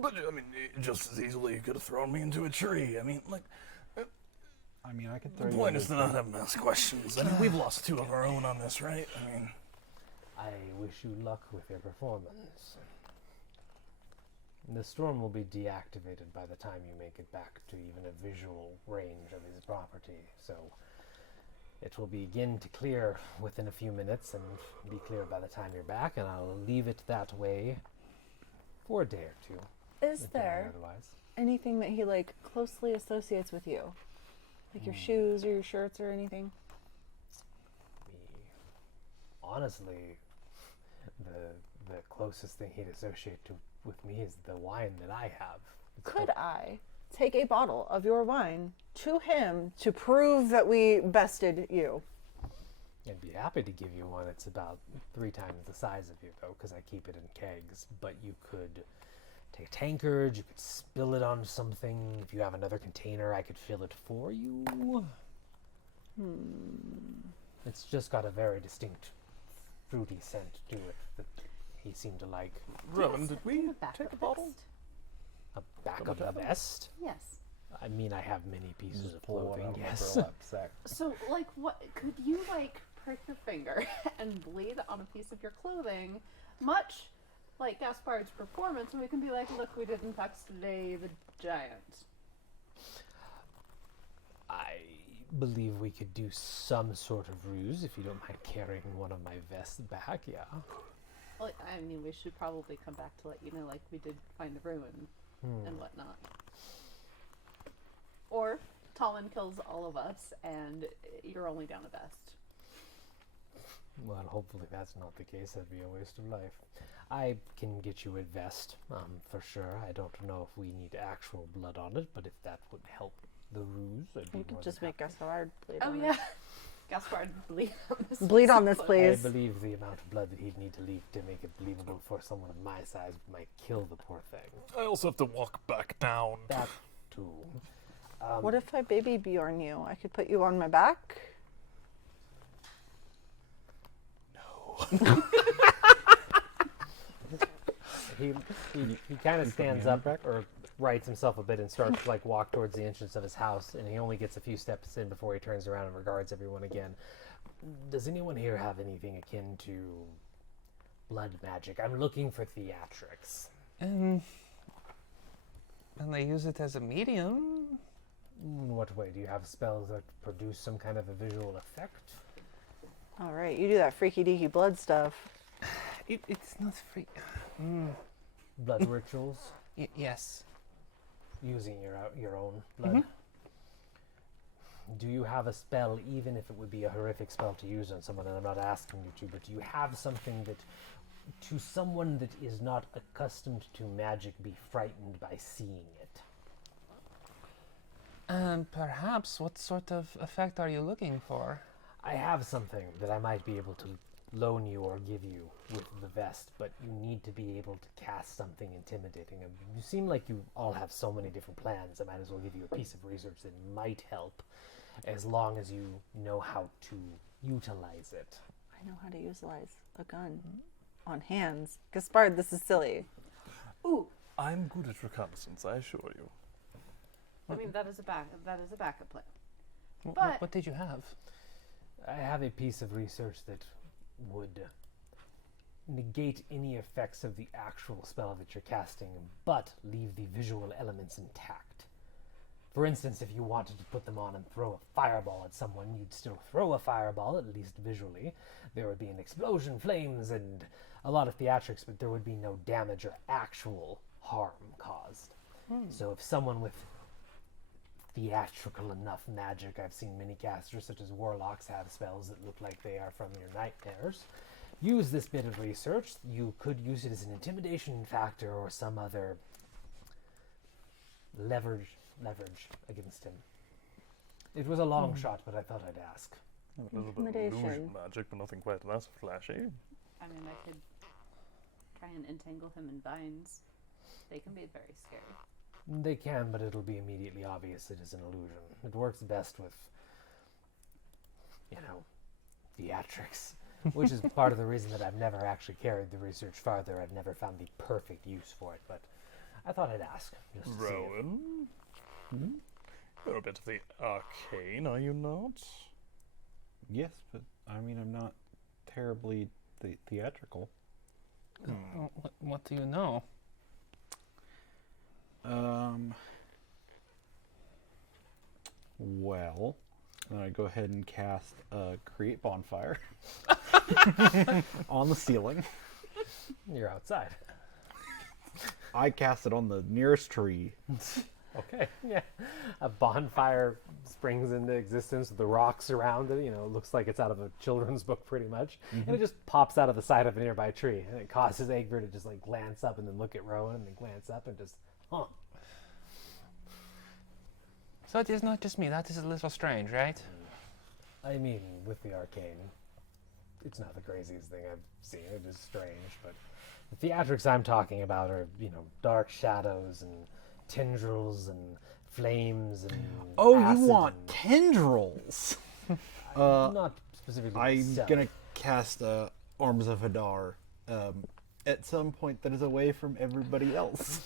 But, I mean, just as easily you could have thrown me into a tree. I mean, like, I mean, I could the throw you point into is to not have mass questions. I mean, we've lost 2 of our own on this, right? I mean... I wish you luck with your performance. The storm will be deactivated by the time you make it back to even a visual range of his property, so it will begin to clear within a few minutes and be clear by the time you're back, and I'll leave it that way for a day or two. Is if not there otherwise. anything that he like closely associates with you? Like your shoes or your shirts or anything? Honestly, the closest thing he'd associate with me is the wine that I have. Could I take a bottle of your wine to him to prove that we bested you? I'd be happy to give you one. It's about 3 times the size of you, though, because I keep it in kegs. But you could take a tankard, you could spill it on something. If you have another container, I could fill it for you. It's just got a very distinct fruity scent to it that he seemed to like. Rowan, did we Back take up a bottle? vest? A back of the vest? Yes. I mean, I have many pieces Just of pull one clothing, out of my yes. burlap sack. So, like, what could you like prick your finger and bleed on a piece of your clothing, much like Gaspard's performance, and we can be like, look, we did in fact slay the giant. I believe we could do some sort of ruse if you don't mind carrying one of my vests back, yeah. Well, I mean, we should probably come back to let you know, like, we did find the ruin and whatnot. Or Talwyn kills all of us, and you're only down a vest. Well, hopefully that's not the case. That'd be a waste of life. I can get you a vest, for sure. I don't know if we need actual blood on it, but if that would help the ruse, I'd be You more could just than make Gaspard bleed Oh, on yeah. it. Gaspard, bleed on this. Bleed on this, happy. please. I believe the amount of blood that he'd need to leave to make it believable for someone of my size might kill the poor thing. I also have to walk back down. That, too. What if I baby Bjorn you? I could put you on my back. He kind of stands up or rights himself a bit and starts to like walk towards the entrance of his house, and he only gets a few steps in before he turns around and regards everyone again. Does anyone here have anything akin to blood magic? I'm looking for theatrics. And they use it as a medium. In what way? Do you have spells that produce some kind of a visual effect? All right, you do that freaky deaky blood stuff. It's not free. Blood rituals? Yes. Using your own blood? Do you have a spell, even if it would be a horrific spell to use on someone, and I'm not asking you to, but do you have something that, to someone that is not accustomed to magic, be frightened by seeing it? Perhaps. What sort of effect are you looking for? I have something that I might be able to loan you or give you with the vest, but you need to be able to cast something intimidating. And you seem like you all have so many different plans. I might as well give you a piece of research that might help, as long as you know how to utilize it. I know how to utilize a gun on hands. Gaspard, this is silly. Ooh, I'm good at reconnaissance, I assure you. I mean that is a backup plan. What did you have? I have a piece of research that would negate any effects of the actual spell that you're casting, but leave the visual elements intact. For instance, if you wanted to put them on and throw a fireball at someone, you'd still throw a fireball, at least visually. There would be an explosion, flames, and a lot of theatrics, but there would be no damage or actual harm caused. So if someone with theatrical enough magic, I've seen many casters such as warlocks have spells that look like they are from your nightmares, use this bit of research, you could use it as an intimidation factor or some other leverage against him. It was a long shot, but I thought I'd ask. A little bit of illusion magic, but nothing quite that flashy. I mean, I could try and entangle him in vines. They can be very scary. They can, but it'll be immediately obvious it is an illusion. It works best with, theatrics, which is part of the reason that I've never actually carried the research farther. I've never found the perfect use for it, but I thought I'd ask. Just to see if- Rowan? You're a bit of the arcane, are you not? Yes, but I mean, I'm not terribly theatrical. What do you know? Well, then I go ahead and cast Create Bonfire on the ceiling. You're outside. I cast it on the nearest tree. Okay, yeah. A bonfire springs into existence with the rocks around it. It looks like it's out of a children's book pretty much. And it just pops out of the side of a nearby tree. And it causes Egbert to just glance up and then look at Rowan and then glance up and just, huh. So it is not just me. That is a little strange, right? I mean, with the arcane, it's not the craziest thing I've seen. It is strange, but the theatrics I'm talking about are, dark shadows and tendrils and flames and Oh, acid you want and- tendrils? not specifically I'm myself. gonna cast Arms of Hadar at some point that is away from everybody else.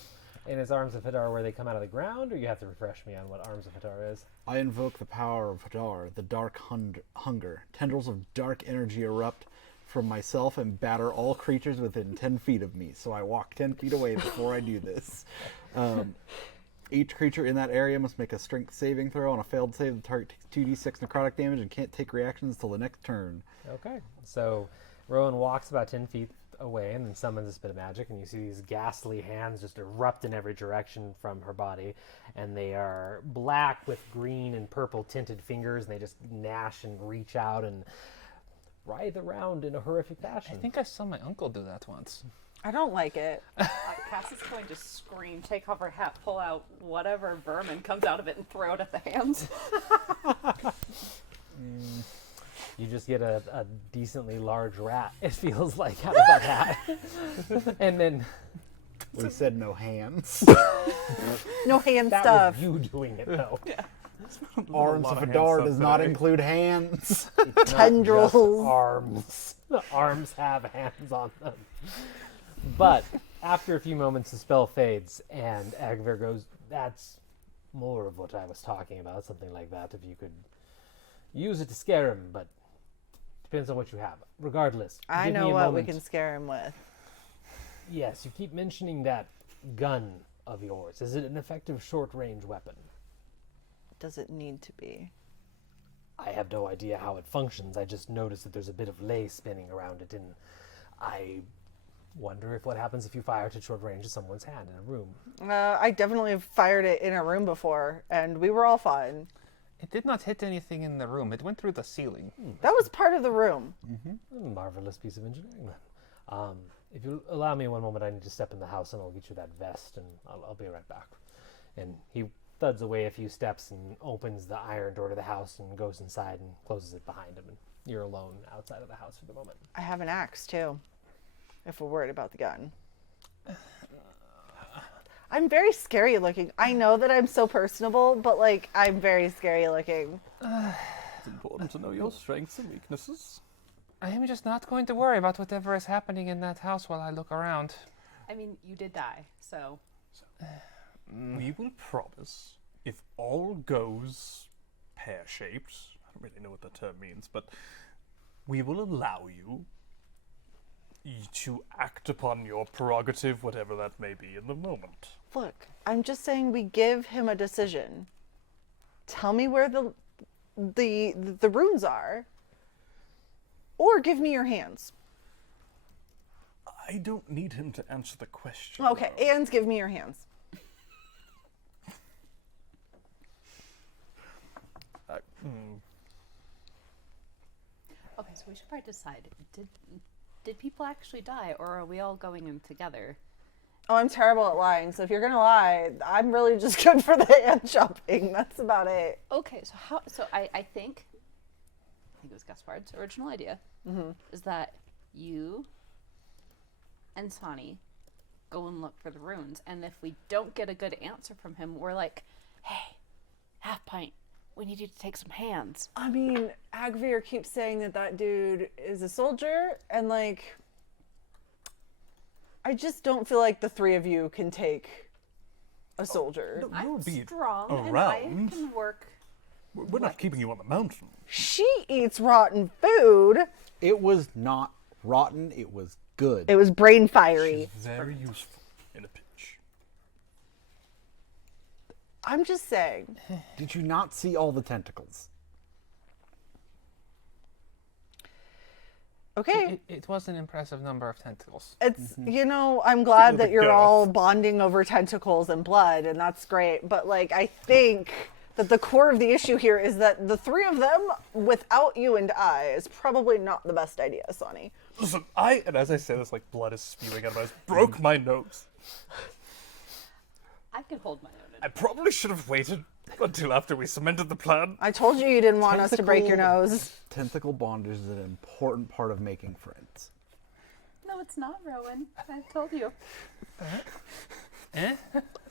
And is Arms of Hadar where they come out of the ground, or you have to refresh me on what Arms of Hadar is? I invoke the power of Hadar, the dark hunger. Tendrils of dark energy erupt from myself and batter all creatures within 10 feet of me. So I walk 10 feet away before I do this. Each creature in that area must make a strength saving throw. On a failed save, the target takes 2d6 necrotic damage and can't take reactions until the next turn. Okay. So Rowan walks about 10 feet away and then summons this bit of magic, and you see these ghastly hands just erupt in every direction from her body, and they are black with green and purple tinted fingers, and they just gnash and reach out and writhe around in a horrific fashion. I think I saw my uncle do that once. I don't like it. Cass is going to scream, take off her hat, pull out whatever vermin comes out of it, and throw it at the hands. You just get a decently large rat, it feels like, out of that hat. And then We said no hands. No hand that stuff. was you doing it, though. Arms of Hadar does not include hands. It's not just Tendrils. arms. The arms have hands on them. But after a few moments, the spell fades, and Agver goes, "That's more of what I was talking about, something like that, if you could use it to scare him, but depends on what you have. Regardless, I give me know a what we moment." can scare him with. Yes, you keep mentioning that gun of yours? Is it an effective short-range weapon? Does it need to be? I have no idea how it functions. I just noticed that there's a bit of lay spinning around it, and I wonder if what happens if you fire it at short range in someone's hand in a room. I definitely have fired it in a room before, and we were all fine. It did not hit anything in the room. It went through the ceiling. That was part of the room. Marvelous piece of engineering, then. If you allow me one moment, I need to step in the house, and I'll get you that vest, and I'll be right back. And he thuds away a few steps and opens the iron door to the house and goes inside and closes it behind him, and you're alone outside of the house for the moment. I have an axe, too, if we're worried about the gun. I'm very scary looking. I know that I'm so personable, but, like, I'm very scary looking. It's important to know your strengths and weaknesses. I am just not going to worry about whatever is happening in that house while I look around. I mean, you did die, so. We will promise, if all goes pear-shaped, I don't really know what that term means, but we will allow you to act upon your prerogative, whatever that may be in the moment. Look, I'm just saying we give him a decision. Tell me where the runes are, or give me your hands. I don't need him to answer the question. Okay, though. and give me your hands. Okay, so we should probably decide. Did people actually die, or are we all going in together? Oh, I'm terrible at lying, so if you're gonna lie, I'm really just good for the hand shopping. That's about it. Okay, so how? So I think it was Gaspard's original idea, is that you and Sonny go and look for the runes, and if we don't get a good answer from him, we're like, hey, half pint, we need you to take some hands. I mean, Agvir keeps saying that dude is a soldier, and like, I just don't feel like the three of you can take a soldier. No, I'm you'll be strong, and I around. can work. We're not keeping you on the mountain. She eats rotten food. It was not rotten. It was good. It was brain fiery. Very useful in a pinch. I'm just saying. Did you not see all the tentacles? Okay. It was an impressive number of tentacles. It's, you know, I'm glad with that the you're girth. all bonding over tentacles and blood, and that's great. But, like, I think that the core of the issue here is that the three of them, without you and I, is probably not the best idea, Sonny. Listen, and as I say this, like blood is spewing out of my eyes, broke my nose. I can hold my own. I probably should have waited until after we cemented the plan. I told you didn't want us to break your nose. Tentacle bondage is an important part of making friends. No, it's not, Rowan. I told you.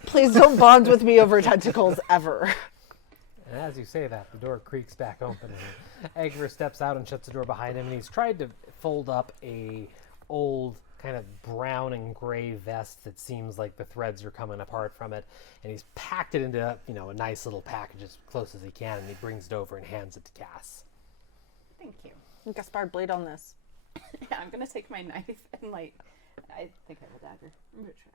Please don't bond with me over tentacles ever. And as you say that, the door creaks back open, and Egbert steps out and shuts the door behind him, and he's tried to fold up a old kind of brown and gray vest that seems like the threads are coming apart from it, and he's packed it into, you know, a nice little package as close as he can, and he brings it over and hands it to Cass. Thank you. Gaspard, bleed on this. Yeah, I'm gonna take my knife and like, I think I have a dagger. I'm gonna try.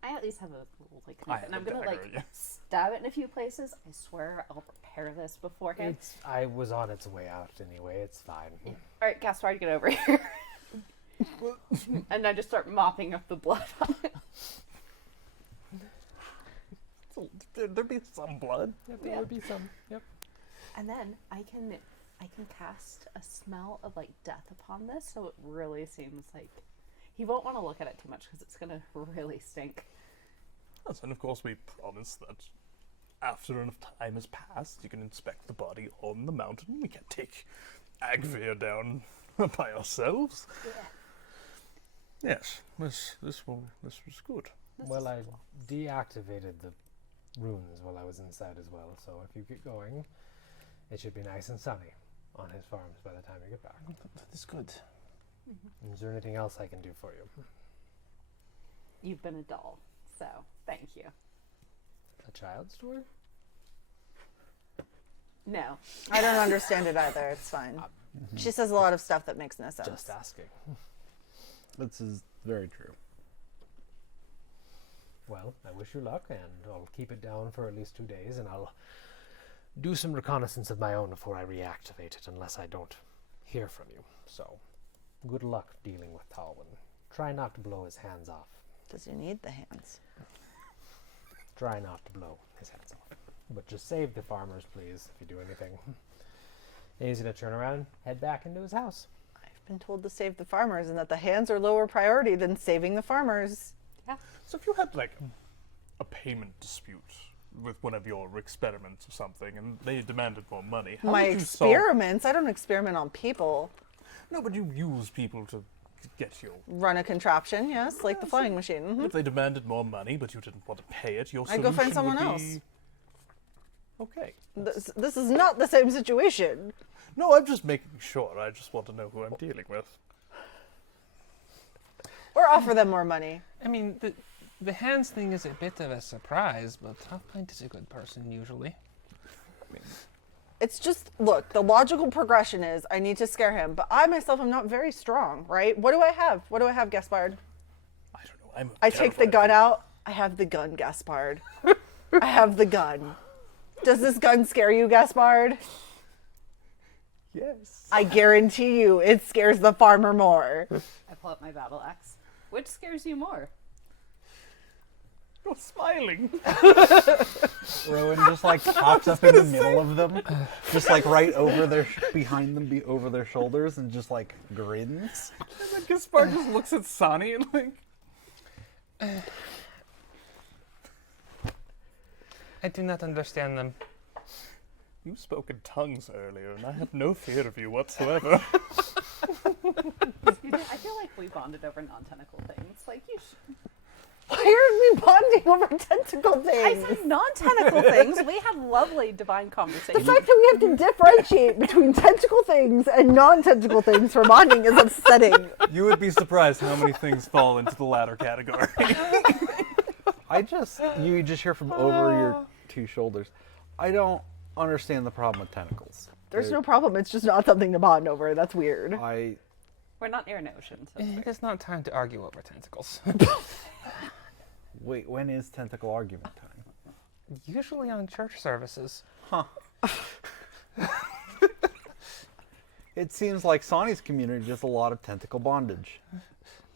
I at least have a little like knife, and I'm gonna dagger, like yes. stab it in a few places. I swer I'll repair this beforehand. I was on its way out anyway, it's fine. All right, Gaspard, get over here. And I just start mopping up the blood on it. So, there'd be some blood. Yep, there would be some. Yep. And then I can cast a smell of like death upon this, so it really seems like he won't want to look at it too much because it's gonna really stink. Yes, and of course we promise that after enough time has passed, you can inspect the body on the mountain. We can't take Agvir down by ourselves. Yeah. Yes, this was good. Well, I deactivated the runes while I was inside as well, so if you get going, it should be nice and sunny on his farms by the time you get back. That is good. Is there anything else I can do for you? You've been a doll, so thank you. A child's toy? No. I don't understand it either. It's fine. She says a lot of stuff that makes no sense. Just asking. This is very true. Well, I wish you luck, and I'll keep it down for at least 2 days, and I'll do some reconnaissance of my own before I reactivate it, unless I don't hear from you. So, good luck dealing with Talwyn. Try not to blow his hands off. Does he need the hands? Try not to blow his hands off. But just save the farmers, please, if you do anything. And he's going to turn around, head back into his house. I've been told to save the farmers and that the hands are lower priority than saving the farmers. Yeah. So if you had, like, a payment dispute with one of your experiments or something, and they demanded more money, how My would you solve? experiments? I don't experiment on people. No, but you use people to get your... Run a contraption, yes, like the flying machine. Mhm. If they demanded more money, but you didn't want to pay it, your I'd solution go find someone would else. be... Okay. This is not the same situation. No, I'm just making sure. I just want to know who I'm dealing with. Or offer them more money. I mean, the hands thing is a bit of a surprise, but Halfpint is a good person usually. It's just, look, the logical progression is I need to scare him, but I myself am not very strong, right? What do I have? What do I have, Gaspard? I don't know. I'm I take the terrified gun of out. I have the gun, Gaspard. I have the gun. Does this gun scare you, Gaspard? you. Yes. I guarantee you it scares the farmer more. I pull up my battle axe. Which scares you more? You're smiling. Rowan just like pops up in the middle of them, just like right over their, behind them, over their shoulders, and just like grins. And then Gaspar just looks at Sonny and like... I do not understand them. You spoke in tongues earlier, and I had no fear of you whatsoever. I feel like we bonded over non-tentacle things. Like you should... Why are we bonding over tentacle I things? said non-tentacle things. We had lovely divine The conversations. fact that we have to differentiate between tentacle things and non-tentacle things for bonding is upsetting. You would be surprised how many things fall into the latter category. You just hear from over your two shoulders. I don't understand the problem with tentacles. There's no problem. It's just not something to bond over. That's weird. We're not near an ocean, so it's It is not time to argue over tentacles. Wait, when is tentacle argument time? Usually on church services. It seems like Sonny's community does a lot of tentacle bondage.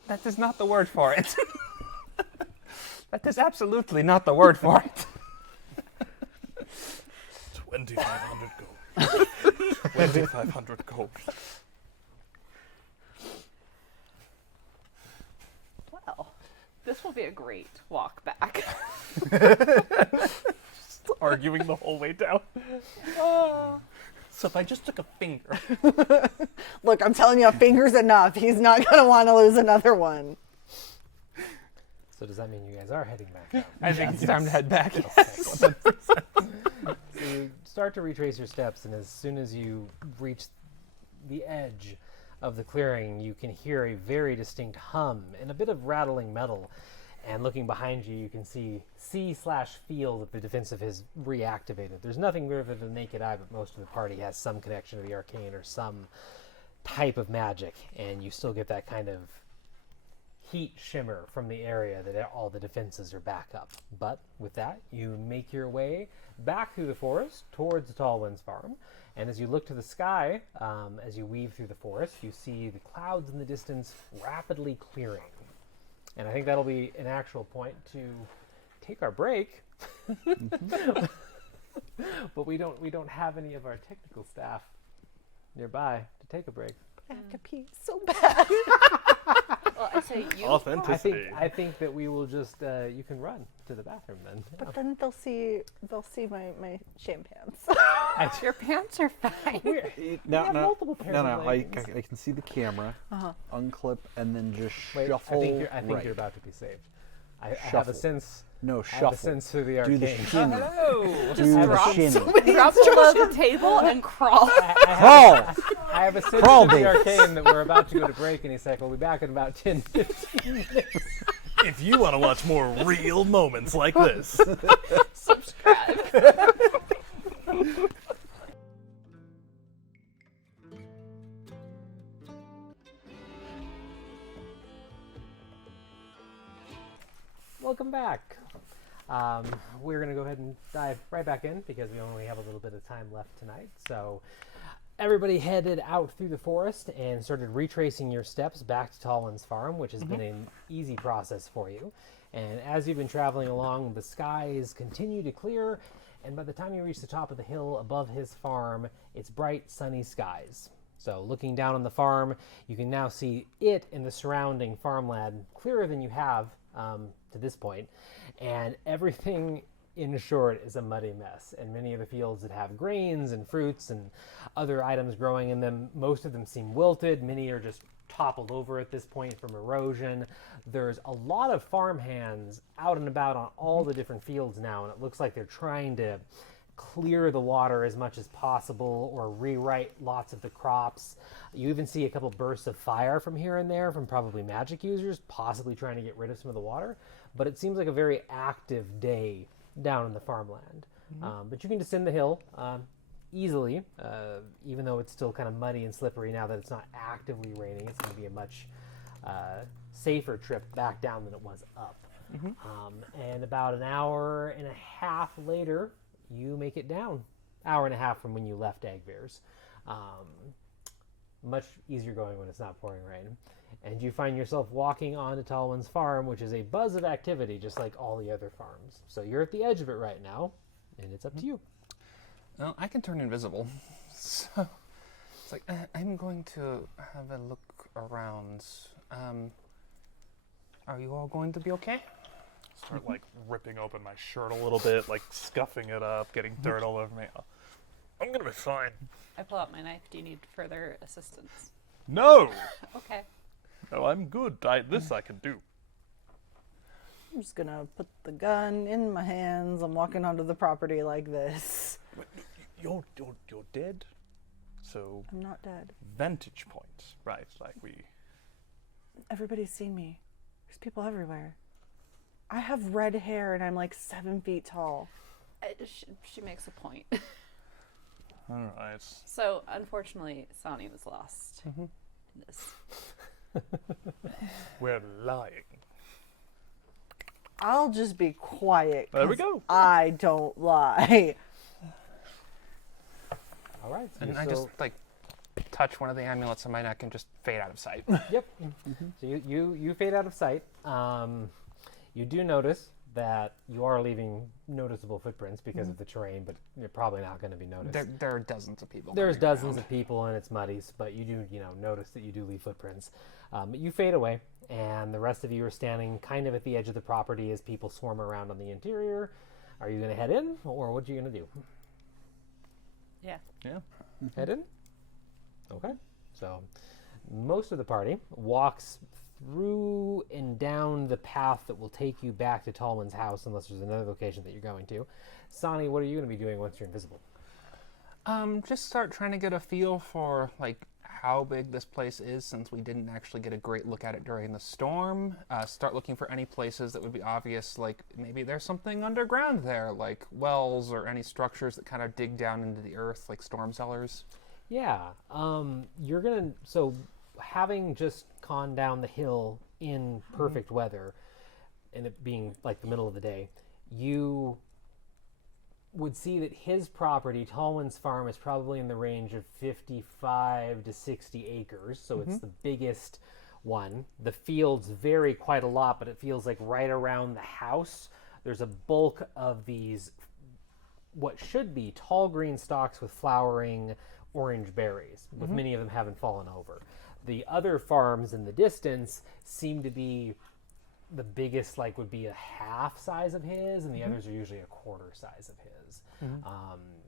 That is not the word for it. That is absolutely not the word for it. 2,500 gold. 2,500 gold. well. This will be a great walk back. Just arguing the whole way down. So if I just took a finger. Look, I'm telling you, a finger's enough. He's not going to want to lose another one. So does that mean you guys are heading back out? I think it's time to head back. So you start to retrace your steps, and as soon as you reach the edge of the clearing, you can hear a very distinct hum and a bit of rattling metal. And looking behind you, you can see/feel that the defensive has reactivated. There's nothing more than the naked eye, but most of the party has some connection to the arcane or some type of magic, and you still get that kind of heat shimmer from the area that all the defenses are back up. But with that, you make your way back through the forest towards the Talwyn's farm. And as you look to the sky, as you weave through the forest, you see the clouds in the distance rapidly clearing. And I think that'll be an actual point to take our break. But we don't have any of our technical staff nearby to take a break. I have to pee so bad. Well, I say you. Authenticity. I think that we will just you can run to the bathroom then. But then they'll see my sham pants. Your pants are fine. No, have multiple pairs of I leggings. can see the camera, unclip, and then just Wait, shuffle. I think right. you're about to be saved. I have a Shuffle. sense. No, I have shuffle. a sense through the Do arcane. the shinny. Hello. Do the shinny. Drop below the table and crawl. Crawl! I have a sense Crawl, through the baby. arcane that we're about to go to break, and he's like, we'll be back in about 10, 15 minutes. If you want to watch more real moments like this. Subscribe. Welcome back. We're going to go ahead and dive right back in because we only have a little bit of time left tonight. So everybody headed out through the forest and started retracing your steps back to Talwyn's farm, which has been an easy process for you. And as you've been traveling along, the skies continue to clear, and by the time you reach the top of the hill above his farm, it's bright, sunny skies. So looking down on the farm, you can now see it and the surrounding farmland clearer than you have to this point. And everything, in short, is a muddy mess. And many of the fields that have grains and fruits and other items growing in them, most of them seem wilted. Many are just toppled over at this point from erosion. There's a lot of farm hands out and about on all the different fields now, and it looks like they're trying to clear the water as much as possible or rewrite lots of the crops. You even see a couple bursts of fire from here and there from probably magic users, possibly trying to get rid of some of the water. But it seems like a very active day down in the farmland. But you can descend the hill easily, even though it's still kind of muddy and slippery now that it's not actively raining. It's going to be a much safer trip back down than it was up. And about an hour and a half later, you make it down. Hour and a half from when you left Agvir's. Much easier going when it's not pouring rain. And you find yourself walking onto Talwyn's farm, which is a buzz of activity, just like all the other farms. So you're at the edge of it right now, and it's up to you. Well, I can turn invisible. So it's like, I'm going to have a look around. Are you all going to be okay? Start like ripping open my shirt a little bit, like scuffing it up, getting dirt all over me. I'm gonna be fine. I pull out my knife. Do you need further assistance? No! Okay. No, I'm good. This I can do. I'm just gonna put the gun in my hands. I'm walking onto the property like this. You're dead? So... I'm not dead. Vantage point, right, like we... Everybody's seen me. There's people everywhere. I have red hair and I'm like 7 feet tall. She makes a point. Alright. So, unfortunately, Sani was lost in this. We're lying. I'll just be quiet. There we 'cause go. I don't lie. All right. So And I just like touch one of the amulets on my neck and just fade out of sight. Yep. So you fade out of sight. You do notice that you are leaving noticeable footprints because of the terrain, but you're probably not going to be noticed. There are dozens of people. There's running dozens around. of people and it's muddy, but you do notice that you do leave footprints. But you fade away, and the rest of you are standing kind of at the edge of the property as people swarm around on the interior. Are you going to head in, or what are you going to do? Yeah. Yeah. Head in? Okay. So most of the party walks through and down the path that will take you back to Talwyn's house, unless there's another location that you're going to. Sani, what are you going to be doing once you're invisible? Just start trying to get a feel for like how big this place is, since we didn't actually get a great look at it during the storm. Start looking for any places that would be obvious, like maybe there's something underground there, like wells or any structures that kind of dig down into the earth, like storm cellars. Yeah. You're going to... So having just gone down the hill in perfect weather, and it being like the middle of the day, you would see that his property, Talwyn's farm, is probably in the range of 55 to 60 acres, so it's the biggest one. The fields vary quite a lot, but it feels like right around the house, there's a bulk of these, what should be tall green stalks with flowering orange berries, with many of them having fallen over. The other farms in the distance seem to be the biggest, like, would be a half size of his, and the others are usually a quarter size of his.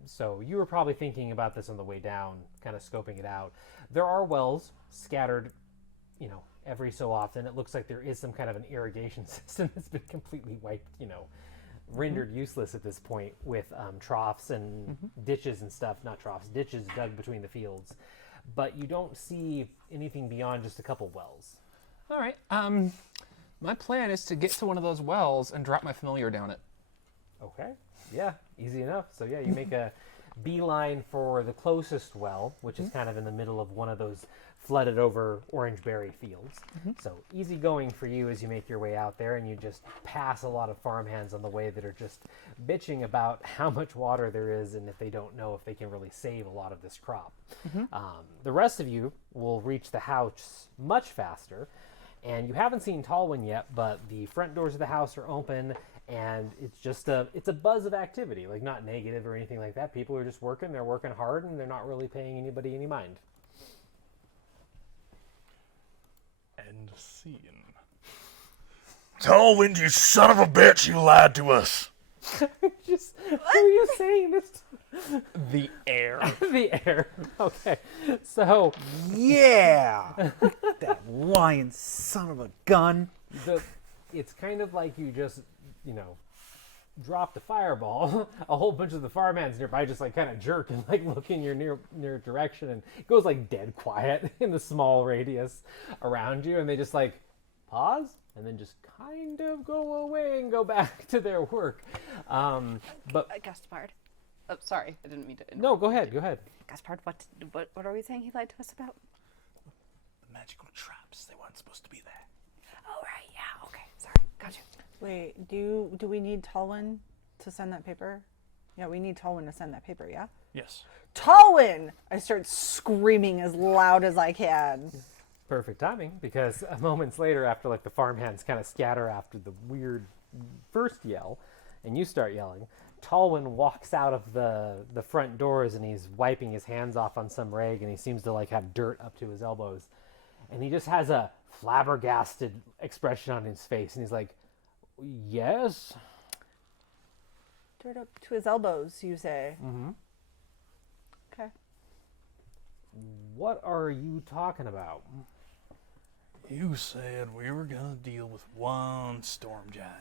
So you were probably thinking about this on the way down, kind of scoping it out. There are wells scattered, every so often. It looks like there is some kind of an irrigation system that's been completely wiped, rendered useless at this point, with troughs and ditches and stuff. Not troughs, ditches dug between the fields. But you don't see anything beyond just a couple wells. All right. My plan is to get to one of those wells and drop my familiar down it. Okay. Yeah, easy enough. So yeah, you make a beeline for the closest well, which is kind of in the middle of one of those flooded over orangeberry fields. So easy going for you as you make your way out there, and you just pass a lot of farmhands on the way that are just bitching about how much water there is and if they don't know if they can really save a lot of this crop. The rest of you will reach the house much faster, and you haven't seen Talwyn yet, but the front doors of the house are open, and it's a buzz of activity, like not negative or anything like that. People are just working, they're working hard, and they're not really paying anybody any mind. End scene. Talwyn, you son of a bitch, you lied to us. Just, who are you saying this to? The air. The air. Okay. So, Yeah! That lying son of a gun. it's kind of like you just, dropped a fireball. A whole bunch of the farmhands nearby just like kind of jerk and like look in your near direction, and it goes like dead quiet in the small radius around you, and they just like pause and then just kind of go away and go back to their work. But Gaspard. Oh, sorry, I didn't mean to. no, go ahead. Gaspard, what are we saying he lied to us about? The magical traps, they weren't supposed to be there. Oh, right, yeah, okay, sorry, gotcha. Wait, do we need Talwyn to send that paper? Yeah, we need Talwyn to send that paper, yeah? Yes. Talwyn! I start screaming as loud as I can. Perfect timing, because moments later, after like the farmhands kind of scatter after the weird first yell, and you start yelling, Talwyn walks out of the front doors, and he's wiping his hands off on some rag, and he seems to like have dirt up to his elbows, and he just has a flabbergasted expression on his face, and he's like, "Yes." Dirt up to his elbows, you say? Mm-hmm. Okay. What are you talking about? You said we were gonna deal with one storm giant.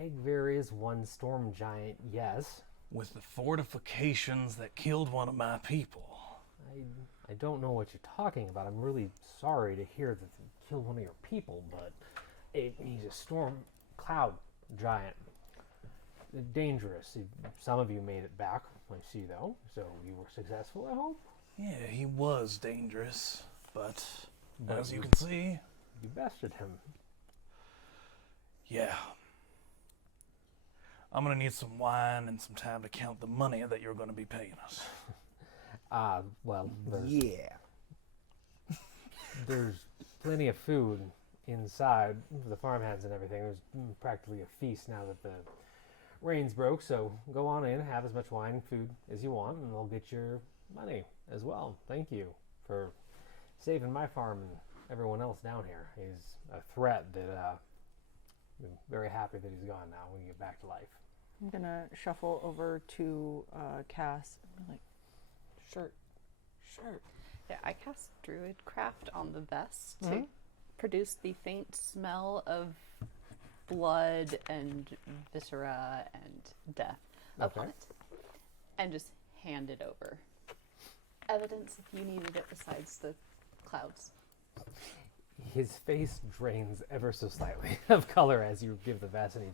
Agver is one storm giant, yes. With the fortifications that killed one of my people. I don't know what you're talking about. I'm really sorry to hear that they killed one of your people, but he's a storm cloud giant. Dangerous. Some of you made it back, I see, though, so you were successful, I hope? Yeah, he was dangerous, but as you you- can see, You bested him. yeah. I'm gonna need some wine and some time to count the money that you're gonna be paying us. Well, Yeah. there's plenty of food inside for the farmhands and everything. There's practically a feast now that the rains broke, so go on in, have as much wine and food as you want, and I'll get your money as well. Thank you for saving my farm and everyone else down here. He's a threat that I'm very happy that he's gone now. We can get back to life. I'm gonna shuffle over to Cass and be like, shirt. Yeah, I cast Druidcraft on the vest to produce the faint smell of blood and viscera and death upon Okay. it. And just hand it over. Evidence if you needed it besides the clouds. His face drains ever so slightly of color as you give the vest, and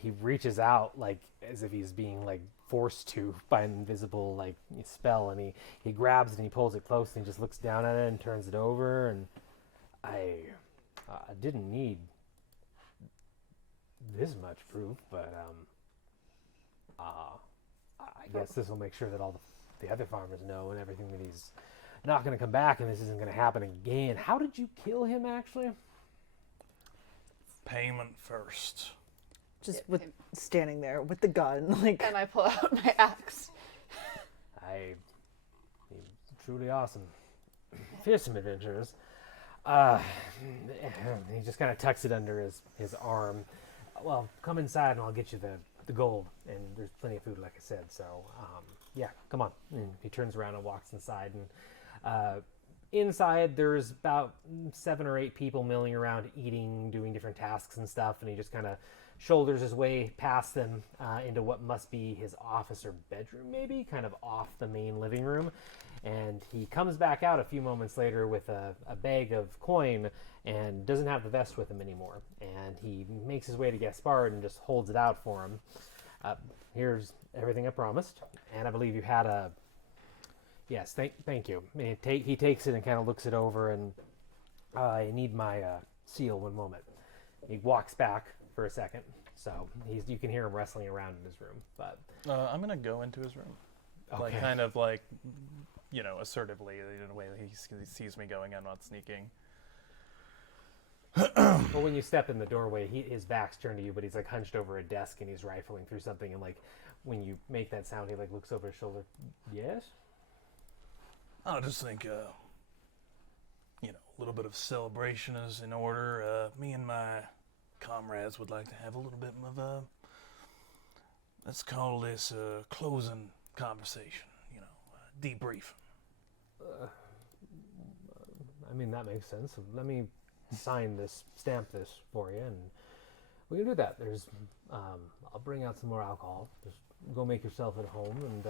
he reaches out like as if he's being like forced to by an invisible like spell, and he grabs it and he pulls it close and he just looks down at it and turns it over, and I didn't need this much proof, but I guess this will make sure that all the other farmers know and everything that he's not going to come back and this isn't going to happen again. How did you kill him, actually? Payment first. Just Yeah, with him. standing there with the gun, like, And I pull out my axe. He's truly awesome. Fearsome adventures. He just kind of tucks it under his arm. Well, come inside and I'll get you the gold. And there's plenty of food, like I said. So, yeah, come on. And he turns around and walks inside. And inside, there's about 7 or 8 people milling around, eating, doing different tasks and stuff. And he just kind of shoulders his way past them into what must be his office or bedroom, maybe, kind of off the main living room. And he comes back out a few moments later with a bag of coin and doesn't have the vest with him anymore. And he makes his way to Gaspard and just holds it out for him. Here's everything I promised. And I believe you had Yes, thank you. And he takes it and kind of looks it over, and I need my seal 1 moment. He walks back for a second, so you can hear him wrestling around in his room. But I'm gonna go into his room, like kind of like, assertively in a way that he sees me going. I'm not sneaking. Well, when you step in the doorway, his back's turned to you, but he's like hunched over a desk and he's rifling through something. And like when you make that sound, he like looks over his shoulder. Yes. I just think, a little bit of celebration is in order. Me and my comrades would like to have a little bit of a, let's call this a closing conversation, debrief. I mean, that makes sense. Let me stamp this for you, and we can do that. I'll bring out some more alcohol. Just go make yourself at home and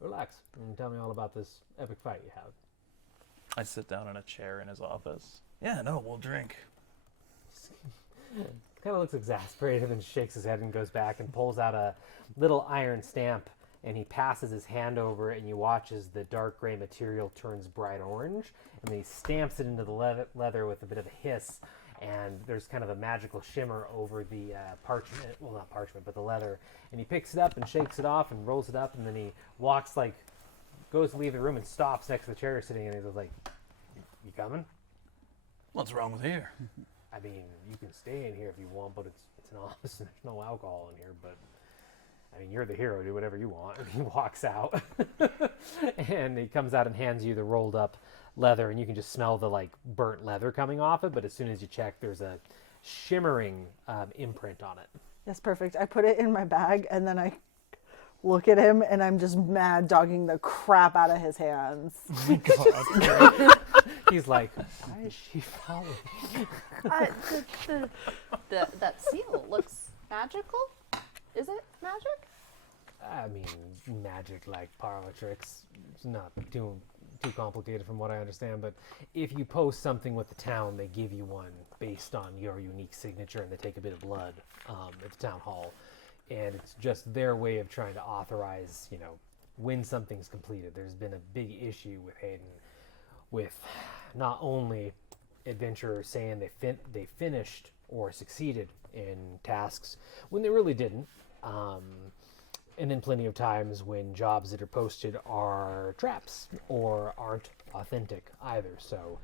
relax and tell me all about this epic fight you have. I sit down in a chair in his office. Yeah, no, we'll drink. Kind of looks exasperated and shakes his head and goes back and pulls out a little iron stamp, and he passes his hand over it, and you watch as the dark gray material turns bright orange, and then he stamps it into the leather with a bit of a hiss, and there's kind of a magical shimmer over the parchment, well, not parchment, but the leather, and he picks it up and shakes it off and rolls it up, and then he walks, goes to leave the room and stops next to the chair you're sitting in, and he's like, you coming? What's wrong with here? I mean, you can stay in here if you want, but it's an office and there's no alcohol in here, but I mean, you're the hero, do whatever you want. And he walks out and he comes out and hands you the rolled up leather, and you can just smell the burnt leather coming off it, but as soon as you check, there's a shimmering imprint on it. Yes, perfect. I put it in my bag, and then I look at him, and I'm just mad dogging the crap out of his hands. Oh my God. He's like, why is she following me? That seal looks magical. Is it magic? I mean, magic like parlor tricks. It's not too complicated from what I understand, but if you post something with the town, they give you one based on your unique signature, and they take a bit of blood at the town hall. And it's just their way of trying to authorize, when something's completed. There's been a big issue with Hayden, with not only adventurers saying they finished or succeeded in tasks when they really didn't, and then plenty of times when jobs that are posted are traps or aren't authentic either. So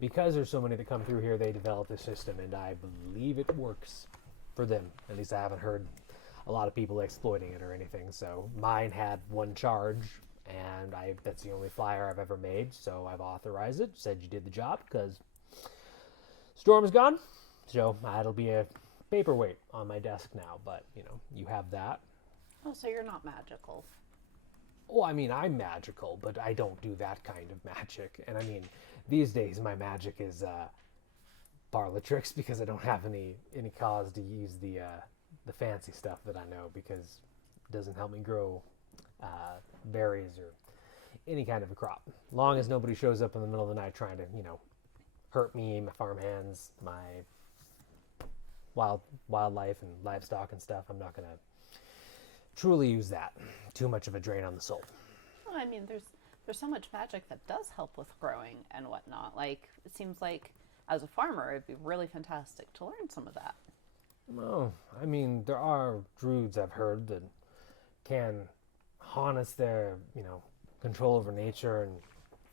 because there's so many that come through here, they developed this system, and I believe it works for them. At least I haven't heard a lot of people exploiting it or anything. So mine had one charge, and that's the only flyer I've ever made, so I've authorized it, said you did the job, because Storm's gone, so it'll be a paperweight on my desk now, but, you have that. Oh, so you're not magical. Well, I mean, I'm magical, but I don't do that kind of magic, and I mean, these days my magic is parlor tricks, because I don't have any cause to use the fancy stuff that I know, because it doesn't help me grow berries or any kind of a crop. Long as nobody shows up in the middle of the night trying to, hurt me, my farm hands, my wildlife and livestock and stuff, I'm not going to truly use that. Too much of a drain on the soul. Well, I mean, there's so much magic that does help with growing and whatnot. Like, it seems like as a farmer, it'd be really fantastic to learn some of that. Well, I mean, there are druids I've heard that can harness their, control over nature and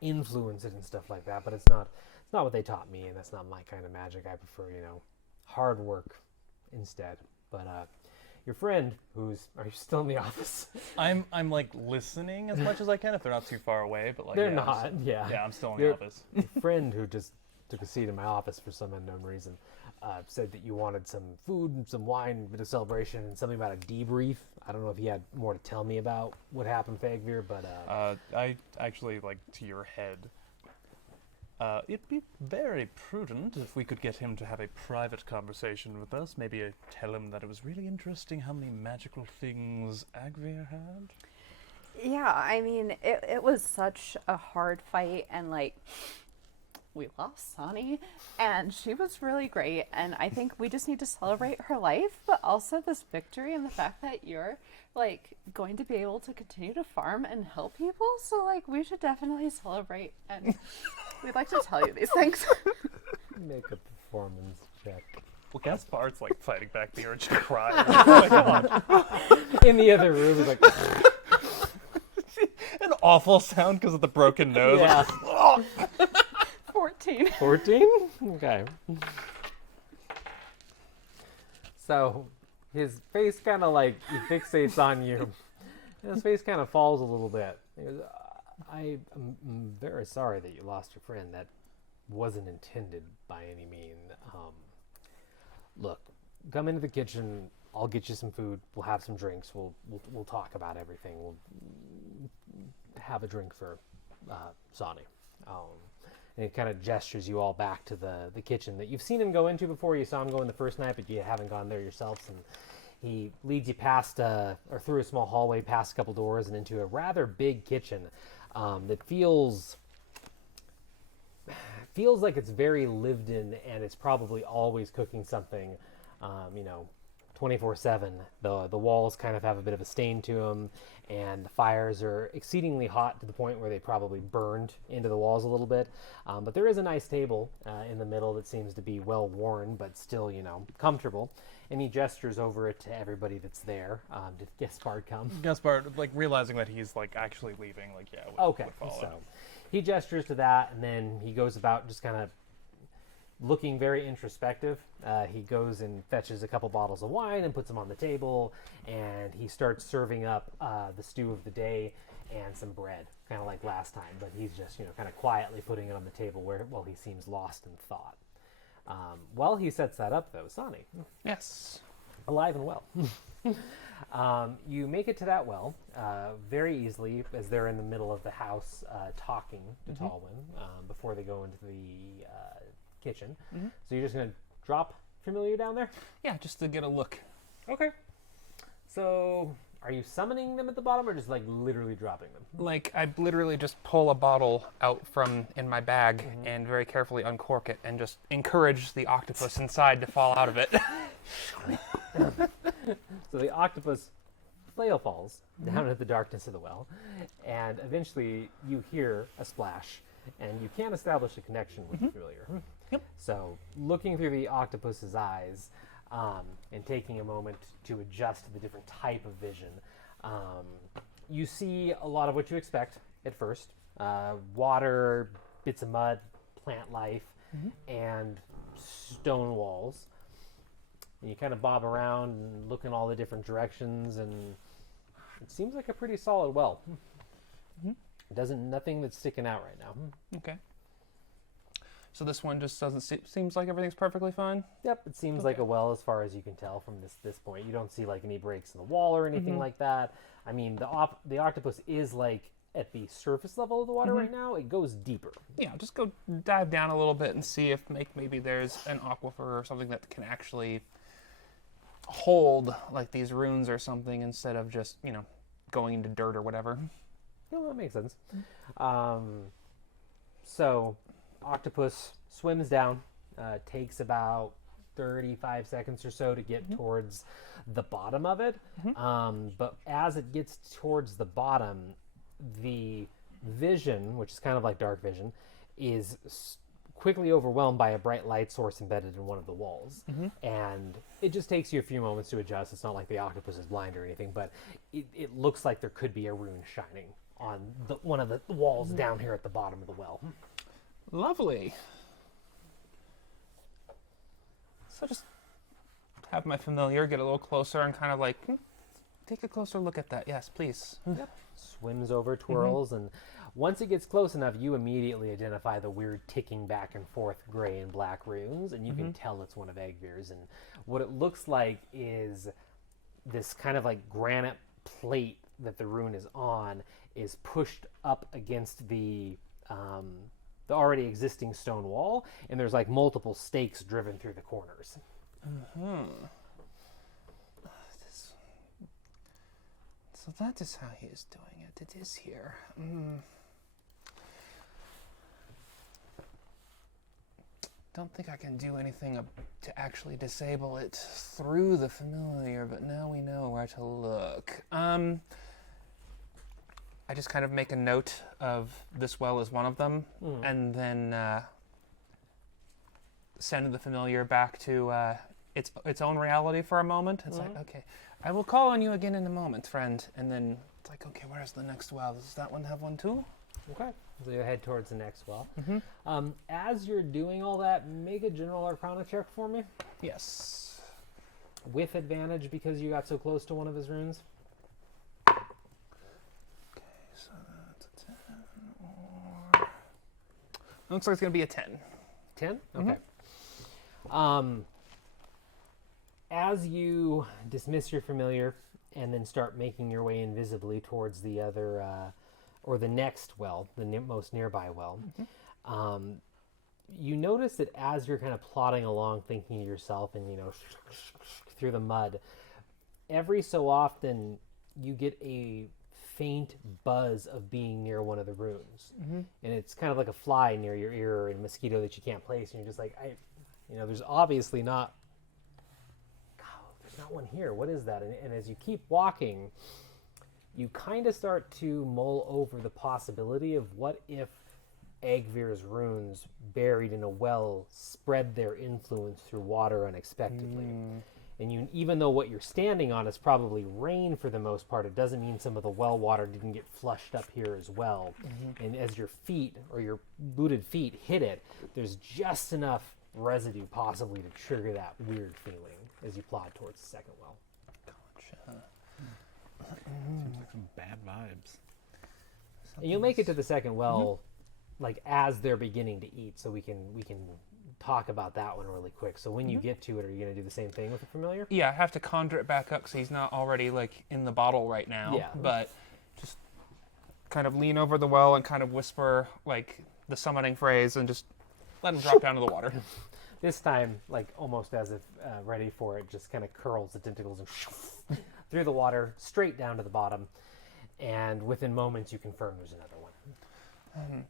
influence it and stuff like that, but it's not what they taught me, and that's not my kind of magic. I prefer, hard work instead. But your friend, are you still in the office? I'm listening as much as I can if they're not too far away, but they're not. Yeah, I'm still in the office. Your friend who just took a seat in my office for some unknown reason said that you wanted some food and some wine, a bit of celebration, and something about a debrief. I don't know if he had more to tell me about what happened, Fagvir, but I actually, to your head, it'd be very prudent if we could get him to have a private conversation with us. Maybe tell him that it was really interesting how many magical things Agvir had. Yeah, I mean, it was such a hard fight, and we lost Sonny, and she was really great. And I think we just need to celebrate her life, but also this victory and the fact that you're like going to be able to continue to farm and help people. So like we should definitely celebrate, and we'd like to tell you these things. Make a performance check. Well, Gaspar's like fighting back the urge to cry. Oh my god. In the other room, he's like, An awful sound because of the broken nose. yeah. 14. 14? Okay. So his face kind of like, he fixates on you. And his face kind of falls a little bit. He goes, I'm very sorry that you lost your friend. That wasn't intended by any means. Look, come into the kitchen. I'll get you some food. We'll have some drinks. We'll talk about everything. We'll have a drink for Sonny. And he kind of gestures you all back to the kitchen that you've seen him go into before. You saw him go in the first night, but you haven't gone there yourselves. And he leads you past, or through a small hallway, past a couple doors, and into a rather big kitchen that feels like it's very lived in, and it's probably always cooking something, 24/7. The walls kind of have a bit of a stain to them, and the fires are exceedingly hot to the point where they probably burned into the walls a little bit. But there is a nice table in the middle that seems to be well worn, but still, comfortable. And he gestures over it to everybody that's there. Did Gaspard come? Gaspar, like realizing that he's like actually leaving, like Okay, would follow. so he gestures to that, and then he goes about just kind of looking very introspective. He goes and fetches a couple bottles of wine and puts them on the table, and he starts serving up the stew of the day and some bread, kind of like last time, but he's just kind of quietly putting it on the table while he seems lost in thought. While he sets that up, though, Sonny, Yes. alive and well. You make it to that well very easily as they're in the middle of the house talking to Talwyn before they go into the kitchen. So you're just going to drop Familiar down there? Yeah, just to get a look. Okay. So are you summoning them at the bottom or just like literally dropping them? Like, I literally just pull a bottle out from in my bag and very carefully uncork it and just encourage the octopus inside to fall out of it. So the octopus flail falls down into the darkness of the well, and eventually you hear a splash, and you can't establish a connection with the Familiar. Yep. So looking through the octopus's eyes and taking a moment to adjust to the different type of vision, you see a lot of what you expect at first. Water, bits of mud, plant life, and stone walls. And you kind of bob around and look in all the different directions, and it seems like a pretty solid well. Nothing that's sticking out right now. Okay. So this one just doesn't seems like everything's perfectly fine? Yep, it seems like a well as far as you can tell from this point. You don't see like any breaks in the wall or anything like that. I mean, the octopus is like at the surface level of the water right now. It goes deeper. Yeah, just go dive down a little bit and see if maybe there's an aquifer or something that can actually hold like these runes or something instead of just, going into dirt or whatever. No, that makes sense. So, octopus swims down. Takes about 35 seconds or so to get towards the bottom of it. But as it gets towards the bottom, the vision, which is kind of like dark vision, is quickly overwhelmed by a bright light source embedded in one of the walls. And it just takes you a few moments to adjust. It's not like the octopus is blind or anything, but it looks like there could be a rune shining on one of the walls down here at the bottom of the well. Lovely. So just have my Familiar get a little closer and kind of like, take a closer look at that. Yes, please. Yep. Swims over, twirls, and once it gets close enough, you immediately identify the weird ticking back and forth gray and black runes, and you can tell it's one of Egvir's. And what it looks like is this kind of like granite plate that the rune is on is pushed up against the already existing stone wall, and there's like multiple stakes driven through the corners. So that is how he is doing it. It is here. don't think I can do anything to actually disable it through the familiar, but now we know where to look. I just kind of make a note of this well as one of them, and then send the familiar back to its own reality for a moment. It's like, okay, I will call on you again in a moment, friend. And then it's like, okay, where's the next well? Does that one have one too? Okay. So you head towards the next well. As you're doing all that, make a general arcana check for me. Yes. With advantage because you got so close to one of his runes. Okay, so that's a 10 or... Looks like it's going to be a 10. 10? Okay. As you dismiss your familiar and then start making your way invisibly towards the other, or the next well, the most nearby well, you notice that as you're kind of plodding along, thinking to yourself and, through the mud, every so often you get a faint buzz of being near one of the runes. And it's kind of like a fly near your ear or a mosquito that you can't place. And you're just like, there's obviously not one here. What is that? And as you keep walking, you kind of start to mull over the possibility of what if Agvir's runes buried in a well spread their influence through water unexpectedly. And even though what you're standing on is probably rain for the most part, it doesn't mean some of the well water didn't get flushed up here as well. And as your feet or your booted feet hit it, there's just enough residue possibly to trigger that weird feeling as you plod towards the second well. Gotcha. Seems like some bad vibes. And you'll make it to the second well, like as they're beginning to eat, so we can talk about that one really quick. So when you get to it, are you going to do the same thing with the familiar? Yeah, I have to conjure it back up so he's not already like in the bottle right now. Yeah. But just kind of lean over the well and kind of whisper like the summoning phrase and just let him drop down to the water. This time, like almost as if ready for it, just kind of curls the tentacles and through the water, straight down to the bottom. And within moments, you confirm there's another one.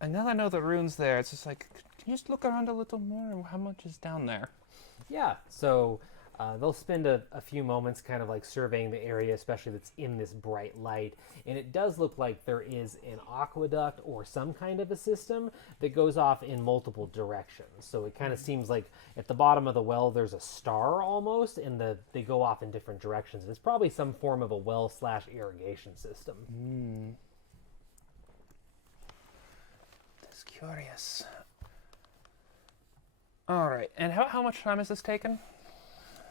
And now that I know the rune's there, it's just like, can you just look around a little more? How much is down there? Yeah, so they'll spend a few moments kind of like surveying the area, especially that's in this bright light. And it does look like there is an aqueduct or some kind of a system that goes off in multiple directions. So it kind of seems like at the bottom of the well, there's a star almost, and they go off in different directions. It's probably some form of a well/irrigation system. That's curious. All right, and how much time has this taken?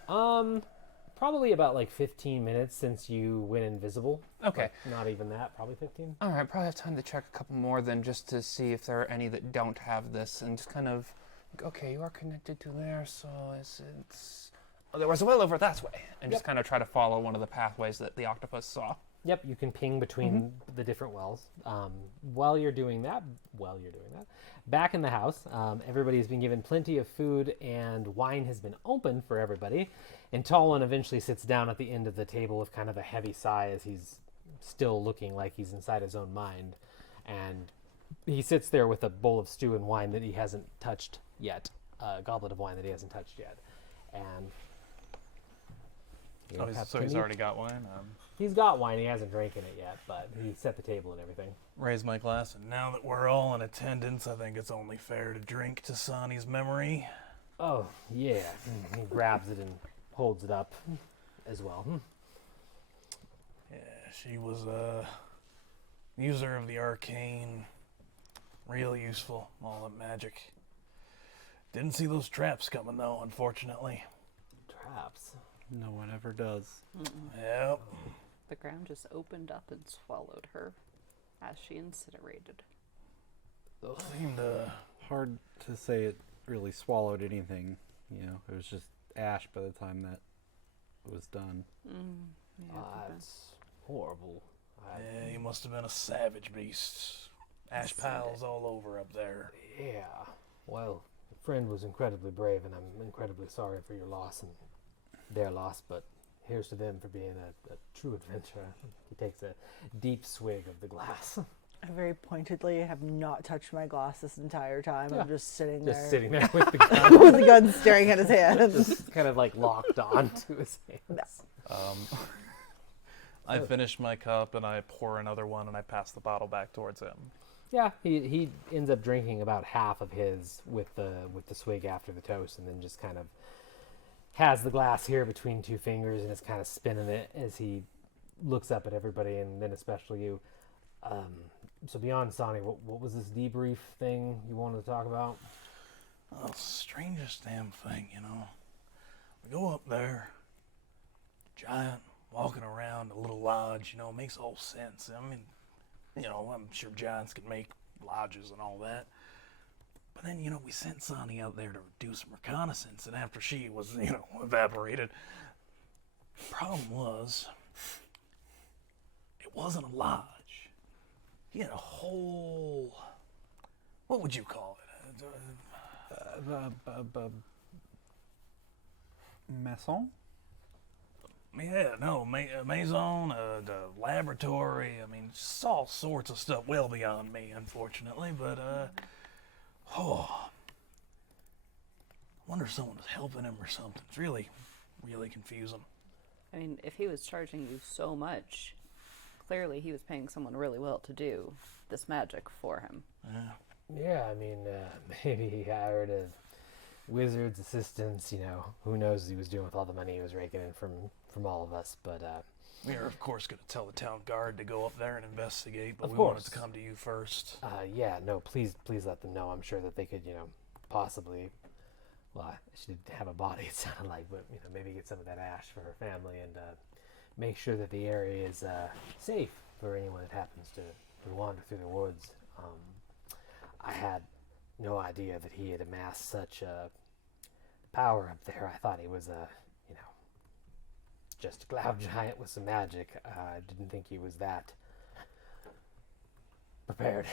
Probably about like 15 minutes since you went invisible. Okay. Like, not even that, probably 15. All right, probably have time to check a couple more then just to see if there are any that don't have this and just kind of, okay, you are connected to there, so it's there was a well over that way. And just kind of try to follow one of the pathways that the octopus saw. Yep, you can ping between the different wells. While you're doing that, back in the house, everybody's been given plenty of food and wine has been opened for everybody. And Talwyn eventually sits down at the end of the table with kind of a heavy sigh as he's still looking like he's inside his own mind. And he sits there with a bowl of stew and wine that he hasn't touched yet, a goblet of wine that he hasn't touched yet. And so he's already got wine? He's got wine. He hasn't drinking it yet, but he set the table and everything. Raise my glass, and now that we're all in attendance, I think it's only fair to drink to Sonny's memory. Oh, yeah. He grabs it and holds it up as well. Yeah, she was a user of the arcane. Real useful, all that magic. Didn't see those traps coming, though, unfortunately. Traps? No one ever does. Yep. The ground just opened up and swallowed her as she incinerated. Seemed Hard to say it really swallowed anything. It was just ash by the time that was done. That's horrible. yeah, he must have been a savage beast. Ash piles all over up there. Yeah. Well, your friend was incredibly brave, and I'm incredibly sorry for your loss and their loss, but here's to them for being a true adventurer. He takes a deep swig of the glass. I very pointedly have not touched my glass this entire time. Yeah. I'm just sitting Just there sitting there with the gun, with the gun staring at his hands. just kind of like locked on to his hands. I finish my cup and I pour another one and I pass the bottle back towards him. Yeah, he ends up drinking about half of his with the swig after the toast, and then just kind of has the glass here between two fingers and is kind of spinning it as he looks up at everybody, and then especially you. So beyond Sonny, what was this debrief thing you wanted to talk about? Oh, strangest damn thing, you know. We go up there, giant, walking around a little lodge, you know, makes all sense. I mean, you know, I'm sure giants can make lodges and all that. But then, you know, we sent Sonny out there to do some reconnaissance, and after she was, you know, evaporated, the problem was, it wasn't a lodge. He had a whole, what would you call it? Maison? Yeah, no, maison, the laboratory. I mean, just all sorts of stuff. Well beyond me, unfortunately. But I wonder if someone was helping him or something. It's really, really confusing. I mean, if he was charging you so much, clearly he was paying someone really well to do this magic for him. Yeah. Yeah, I mean, maybe he hired a wizard's assistants, you know, who knows what he was doing with all the money he was raking in from all of us, but We are, of course, going to tell the town guard to go up there and investigate, but Of we course. wanted to come to you first. yeah, no, please let them know. I'm sure that they could, you know, possibly, well, I should have a body, it sounded like, but, you know, maybe get some of that ash for her family and make sure that the area is safe for anyone that happens to wander through the woods. I had no idea that he had amassed such power up there. I thought he was you know, just a cloud giant with some magic. I didn't think he was that prepared.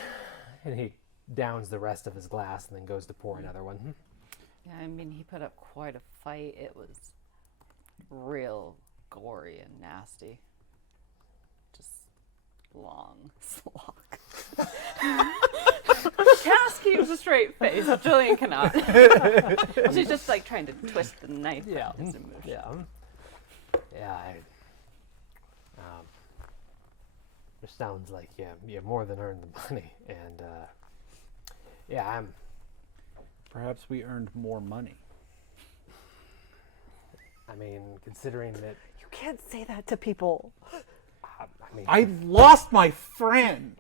And he downs the rest of his glass and then goes to pour another one. Yeah, I mean, he put up quite a fight. It was real gory and nasty. Just long slog. Cass keeps a straight face. Jillian cannot. She's just like trying to twist the knife Yeah. out his emotion. Yeah, it sounds like you more than earned the money, and yeah, Perhaps we earned more money. I mean, considering that, You can't say that to people. I mean, I lost my friend!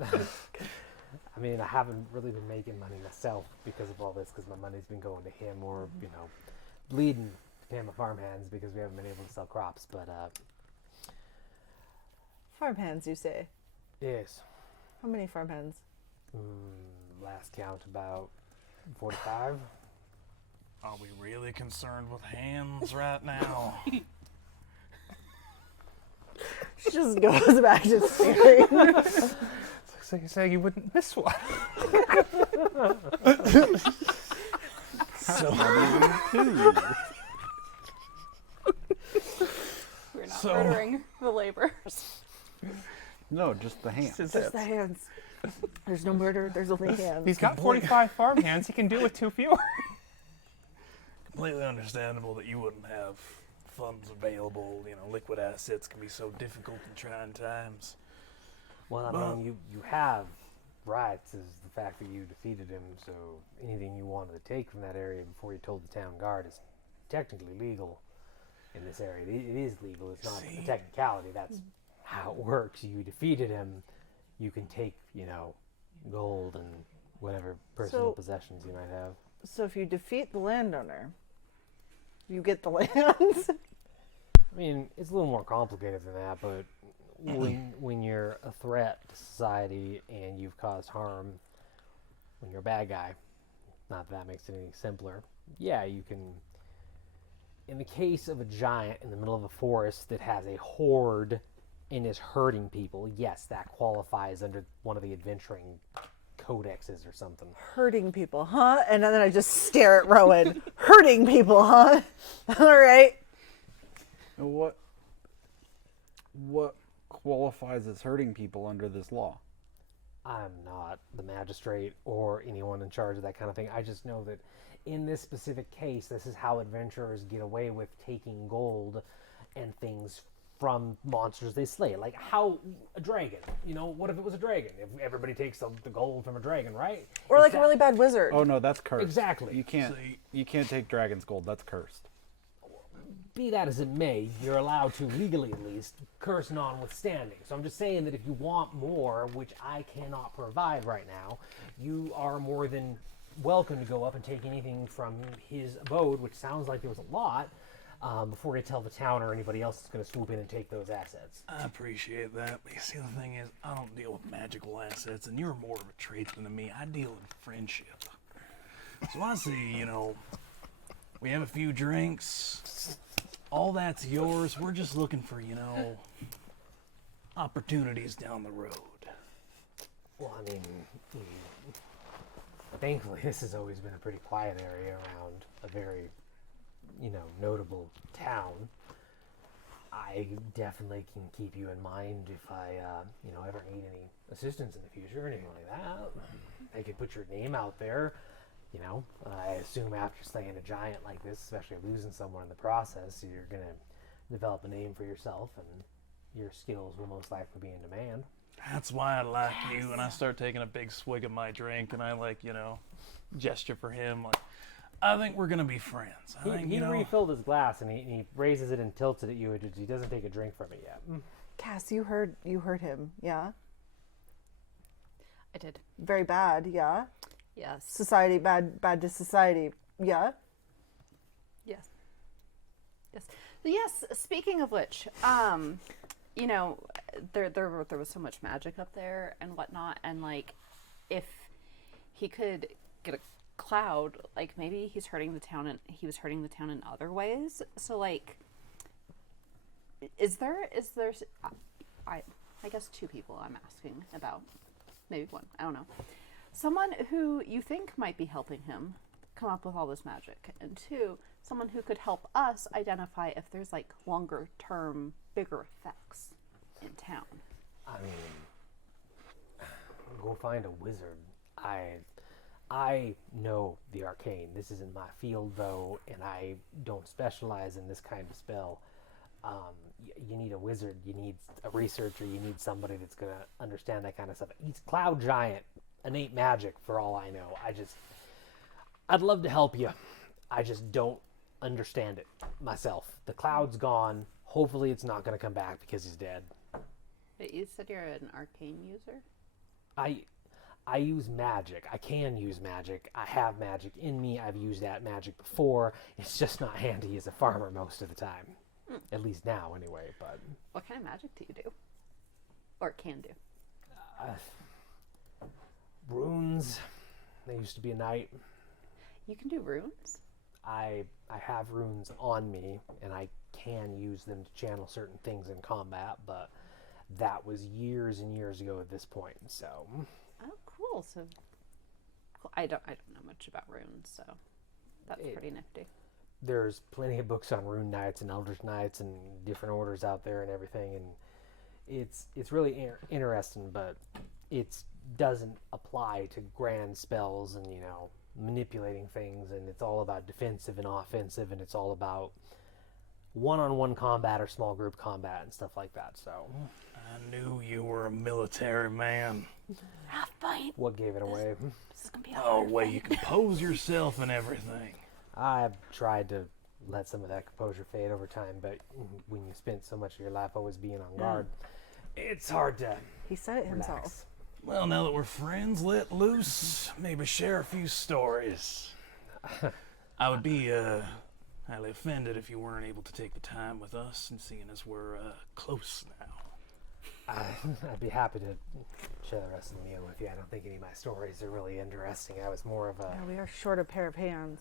I mean, I haven't really been making money myself because of all this, because my money's been going to him, or you know, bleeding to pay my farm hands because we haven't been able to sell crops. But Farmhands, you say? yes, How many farmhands? last count about 45. Are we really concerned with hands right now? She just goes back to staring. So you say you wouldn't miss one. So, We're not So- murdering the laborers. No, just the hand. Just the hands. There's no murder. There's only hands. He's got 45 farm hands. He can do with 2 fewer. completely understandable that you wouldn't have funds available. You know, liquid assets can be so difficult in trying times. Well, I Well- mean, you have rights is the fact that you defeated him, so anything you wanted to take from that area before you told the town guard is technically legal in this area. It is legal. It's not See? a technicality. That's how it works. You defeated him, you can take, you know, gold and whatever personal So- possessions you might have. So if you defeat the landowner, you get the lands. I mean, it's a little more complicated than that, but when you're a threat to society and you've caused harm, when you're a bad guy, not that makes it any simpler. Yeah, you can. In the case of a giant in the middle of a forest that has a horde and is hurting people, yes, that qualifies under one of the adventuring codexes or something. Hurting people, huh? And then I just stare at Rowan. Hurting people, huh? All right. What qualifies as hurting people under this law? I'm not the magistrate or anyone in charge of that kind of thing. I just know that in this specific case, this is how adventurers get away with taking gold and things from monsters they slay. Like how a dragon, what if it was a dragon? If everybody takes the gold from a dragon, right? Or like a really bad wizard. Oh no, that's cursed. Exactly. You can't take dragon's gold. That's cursed. Be that as it may, you're allowed to, legally at least, curse notwithstanding. So I'm just saying that if you want more, which I cannot provide right now, you are more than welcome to go up and take anything from his abode, which sounds like there was a lot, before they tell the town or anybody else that's going to swoop in and take those assets. I appreciate that, but you see, the thing is, I don't deal with magical assets, and you're more of a tradesman than me. I deal in friendship. So I see, we have a few drinks. All that's yours. We're just looking for, opportunities down the road. Well, I mean, thankfully this has always been a pretty quiet area around a very, notable town. I definitely can keep you in mind if I, ever need any assistance in the future or anything like that. I could put your name out there. I assume after slaying a giant like this, especially losing someone in the process, you're going to develop a name for yourself and your skills will most likely be in demand. That's why I like you, and I start taking a big swig of my drink, and I gesture for him, I think we're going to be friends. He refilled his glass and he raises it and tilts it at you. He doesn't take a drink from it yet. Cass, you heard him, yeah? I did. Very bad, yeah? Yes. Society, bad to society, yeah? Yes. Yes, speaking of which, there was so much magic up there and whatnot, and if he could get a cloud, maybe he's hurting the town and he was hurting the town in other ways. So is there I guess two people I'm asking about, maybe one, I don't know. Someone who you think might be helping him come up with all this magic, and two, someone who could help us identify if there's longer term, bigger effects in town. I mean, go find a wizard. I know the arcane. This isn't my field though, and I don't specialize in this kind of spell. You need a wizard, you need a researcher, you need somebody that's gonna understand that kind of stuff. He's cloud giant, innate magic for all I know. I'd love to help you. I just don't understand it myself. The cloud's gone. Hopefully it's not going to come back because he's dead. But you said you're an arcane user? I use magic. I can use magic. I have magic in me. I've used that magic before. It's just not handy as a farmer most of the time. At least now anyway, but... What kind of magic do you do? Or can do? Runes. They used to be a knight. You can do runes? I have runes on me, and I can use them to channel certain things in combat, but that was years and years ago at this point, so... Oh, cool. So, cool. I don't know much about runes, so that's pretty nifty. There's plenty of books on rune knights and eldritch knights and different orders out there and everything, and it's really interesting, but it doesn't apply to grand spells and, manipulating things, and it's all about defensive and offensive, and it's all about one-on-one combat or small group combat and stuff like that, so... I knew you were a military man. Half fight. What gave it away? This is gonna be a Oh, hard way fight. you compose yourself and everything. I've tried to let some of that composure fade over time, but when you spend so much of your life always being on guard, it's hard to He said it relax. himself. Well, now that we're friends, let loose. Maybe share a few stories. I would be highly offended if you weren't able to take the time with us, and seeing as we're close now. I'd be happy to share the rest of the meal with you. I don't think any of my stories are really interesting. I was more of a... Yeah, we are short a pair of hands.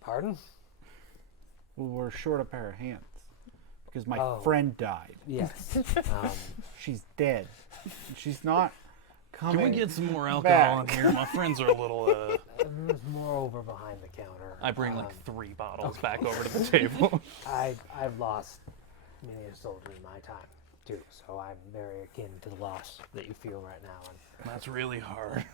Pardon? Well, we're short a pair of hands because my Oh. friend died. Yes. She's dead. She's not coming. Can we get some more alcohol in back. here? My friends are a little. There's more over behind the counter. I bring 3 bottles back over to the table. I've lost many a soldier in my time. too, so I'm very akin to the loss that you feel right now. And That's really hard.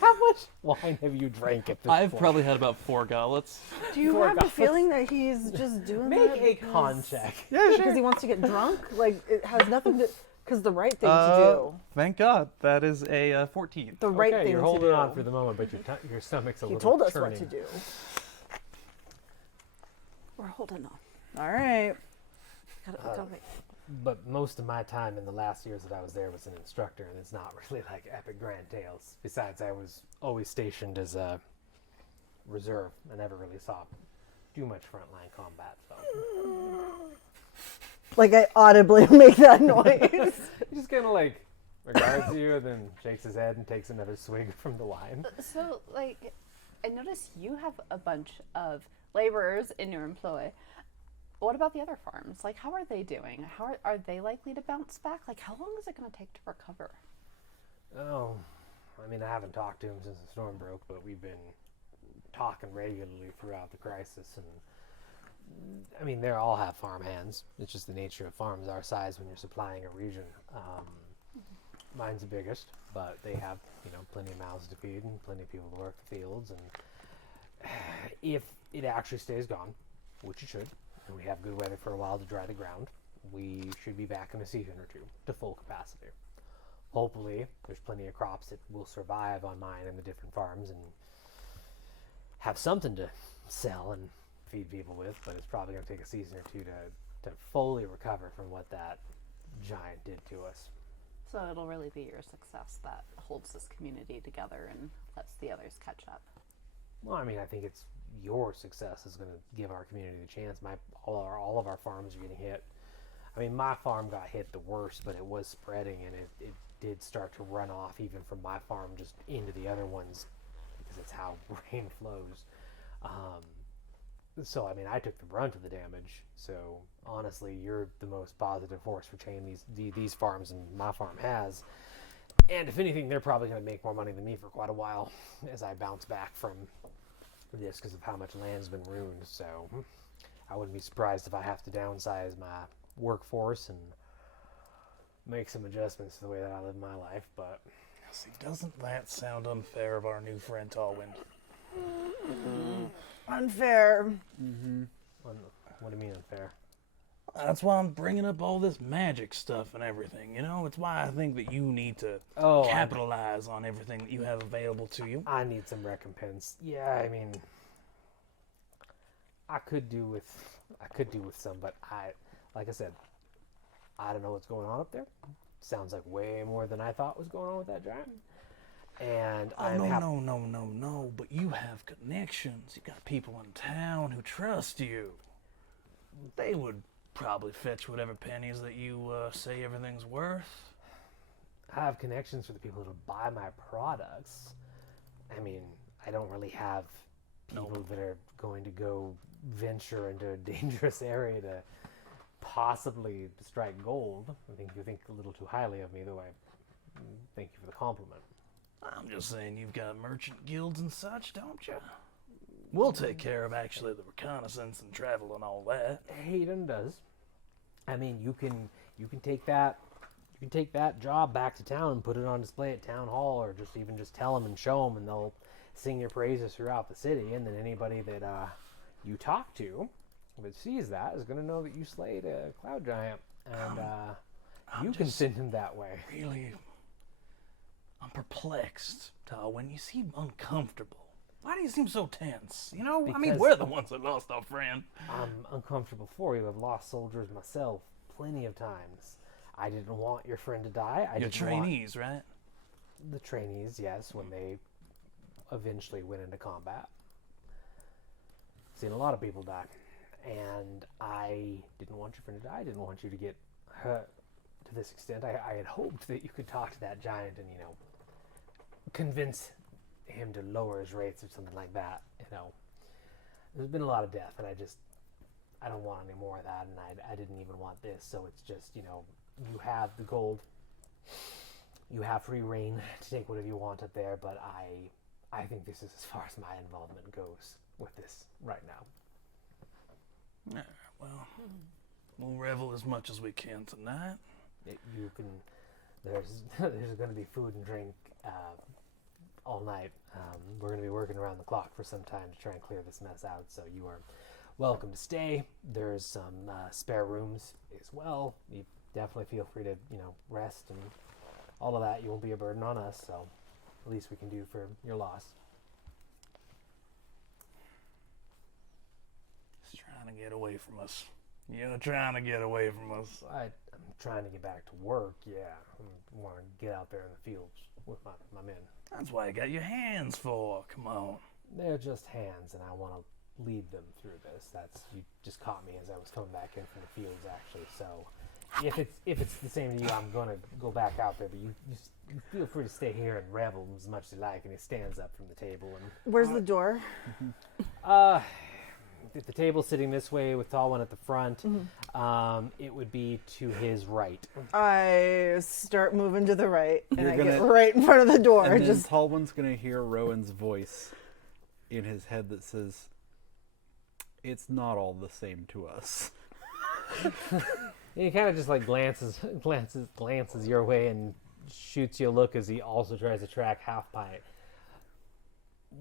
how much wine have you drank at this I've point? probably had about 4 gauntlets. Do you Poor have the guy. feeling that he's just doing Make that a because- con check. Because he wants to get drunk? Like, it has nothing to... Because the right thing to do. Thank God. That is a 14. The right Okay, thing you're to holding do. on for the moment, but your stomach's a He little told us churning. what to do. We're holding on. All right. Gotta wait. But most of my time in the last years that I was there was an instructor, and it's not really like epic grand tales. Besides, I was always stationed as a reserve. I never really saw too much frontline combat, so Like, I audibly make that noise. he just kind of like regards you, and then shakes his head and takes another swig from the wine. So, like, I notice you have a bunch of laborers in your employ. What about the other farms? Like, how are they doing? How are they likely to bounce back? Like, how long is it going to take to recover? Oh, I mean, I haven't talked to him since the storm broke, but we've been talking regularly throughout the crisis, and I mean, they all have farm hands. It's just the nature of farms our size when you're supplying a region. Mine's the biggest, but they have, plenty of mouths to feed and plenty of people to work the fields. And if it actually stays gone, which it should, and we have good weather for a while to dry the ground, we should be back in a season or two to full capacity. Hopefully, there's plenty of crops that will survive on mine and the different farms and have something to sell and feed people with, but it's probably going to take a season or two to fully recover from what that giant did to us. So it'll really be your success that holds this community together and lets the others catch up. Well, I mean, I think it's your success is going to give our community the chance. All of our farms are getting hit. I mean, my farm got hit the worst, but it was spreading, and it did start to run off even from my farm just into the other ones because it's how rain flows. So, I mean, I took the brunt of the damage. So, honestly, you're the most positive force for change these farms and my farm has. And if anything, they're probably going to make more money than me for quite a while as I bounce back from this because of how much land's been ruined. So, I wouldn't be surprised if I have to downsize my workforce and make some adjustments to the way that I live my life. But See, doesn't that sound unfair of our new friend Talwyn? Unfair. what do you mean unfair? That's why I'm bringing up all this magic stuff and everything, It's why I think that you need to capitalize on everything that you have available to you. I need some recompense. Yeah, I mean, I could do with some, but like I said, I don't know what's going on up there. Sounds like way more than I thought was going on with that giant. And No, but you have connections. You got people in town who trust you. They would probably fetch whatever pennies that you say everything's worth. I have connections for the people who buy my products. I mean, I don't really have people that are going to go venture into a dangerous area to possibly strike gold. I think you think a little too highly of me, though I thank you for the compliment. I'm just saying you've got merchant guilds and such, don't you? We'll take care of actually the reconnaissance and travel and all that. Hayden does. I mean, you can take that job back to town and put it on display at town hall, or just tell them and show them, and they'll sing your praises throughout the city. And then anybody that you talk to that sees that is going to know that you slayed a cloud giant, and you can send him that way. Really, I'm perplexed, Talwyn. You seem uncomfortable. Why do you seem so tense? I mean, Because- we're the ones that lost our friend. I'm uncomfortable for you. I've lost soldiers myself plenty of times. I didn't want your friend to die. Your trainees, right? The trainees, yes, when they eventually went into combat. Seen a lot of people die. And I didn't want your friend to die. I didn't want you to get hurt to this extent. I had hoped that you could talk to that giant and, convince him to lower his rates or something like that. There's been a lot of death, and I don't want any more of that, and I didn't even want this. So it's just, you have the gold. You have free reign to take whatever you want up there, but I think this is as far as my involvement goes with this right now. Yeah, well, We'll revel as much as we can tonight. You can. There's going to be food and drink all night. We're going to be working around the clock for some time to try and clear this mess out. So you are welcome to stay. There's some spare rooms as well. You definitely feel free to rest and all of that. You won't be a burden on us. So at least we can do for your loss. He's trying to get away from us. You're trying to get away from us. I'm trying to get back to work. Yeah, I want to get out there in the fields with my men. That's why you got your hands for. Come on. They're just hands, and I want to lead them through this. You just caught me as I was coming back in from the fields, actually. So if it's the same to you, I'm going to go back out there. But you feel free to stay here and revel as much as you like. And he stands up from the table and Where's the door? the table's sitting this way with Talwyn at the front. It would be to his right. I start moving to the right, and You're I gonna- get right in front of the door. And then Just Talwyn's going to hear Rowan's voice in his head that says, "It's not all the same to us." He kind of just like glances your way and shoots you a look as he also tries to track Half Pint.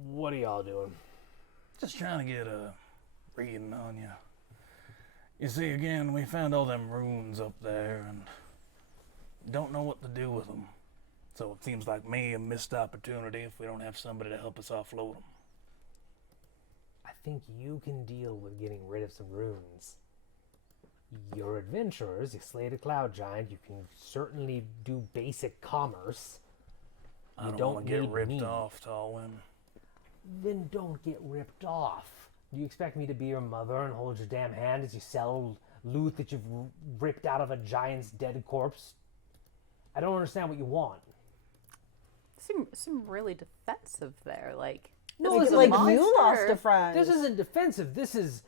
What are y'all doing? Just trying to get a reading on you. You see, again, we found all them runes up there and don't know what to do with them. So it seems like me a missed opportunity if we don't have somebody to help us offload them. I think you can deal with getting rid of some runes. You're adventurers, you slayed a cloud giant, you can certainly do basic commerce. I You don't don't want to get need ripped me. off, Talwyn. Then don't get ripped off. Do you expect me to be your mother and hold your damn hand as you sell loot that you've ripped out of a giant's dead corpse? I don't understand what you want. Seem really defensive there. Like, No, is it's it like monster? you lost a friend. This isn't defensive. This is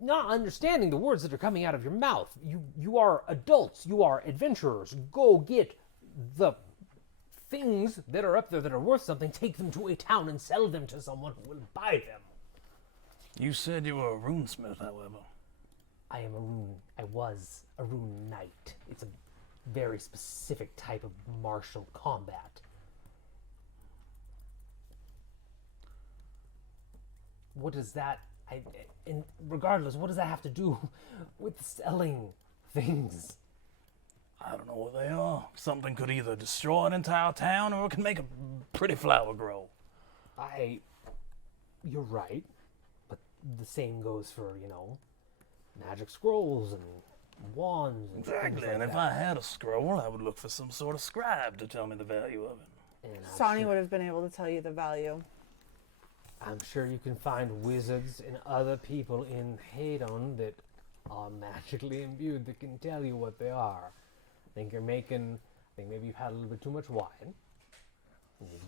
not understanding the words that are coming out of your mouth. You are adults. You are adventurers. Go get the things that are up there that are worth something. Take them to a town and sell them to someone who will buy them. You said you were a runesmith, however. I was a rune knight. It's a very specific type of martial combat. What does that, and regardless, what does that have to do with selling things? I don't know what they are. Something could either destroy an entire town or it can make a pretty flower grow. You're right, but the same goes for, magic scrolls and wands and things Exactly, like and if that. I had a scroll, I would look for some sort of scribe to tell me the value of it. And Sonny would have been able to tell you the value. I'm sure you can find wizards and other people in Haydon that are magically imbued that can tell you what they are. I think maybe you've had a little bit too much wine. You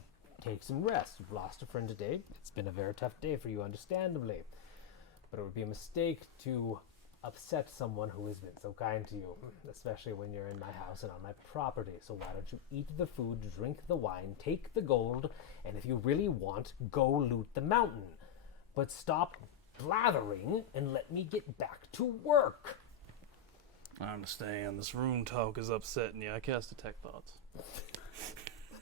take some rest. You've lost a friend today. It's been a very tough day for you, understandably. But it would be a mistake to upset someone who has been so kind to you, especially when you're in my house and on my property. So why don't you eat the food, drink the wine, take the gold, and if you really want, go loot the mountain. But stop blathering and let me get back to work. I understand. This rune talk is upsetting you. I cast Detect Thoughts.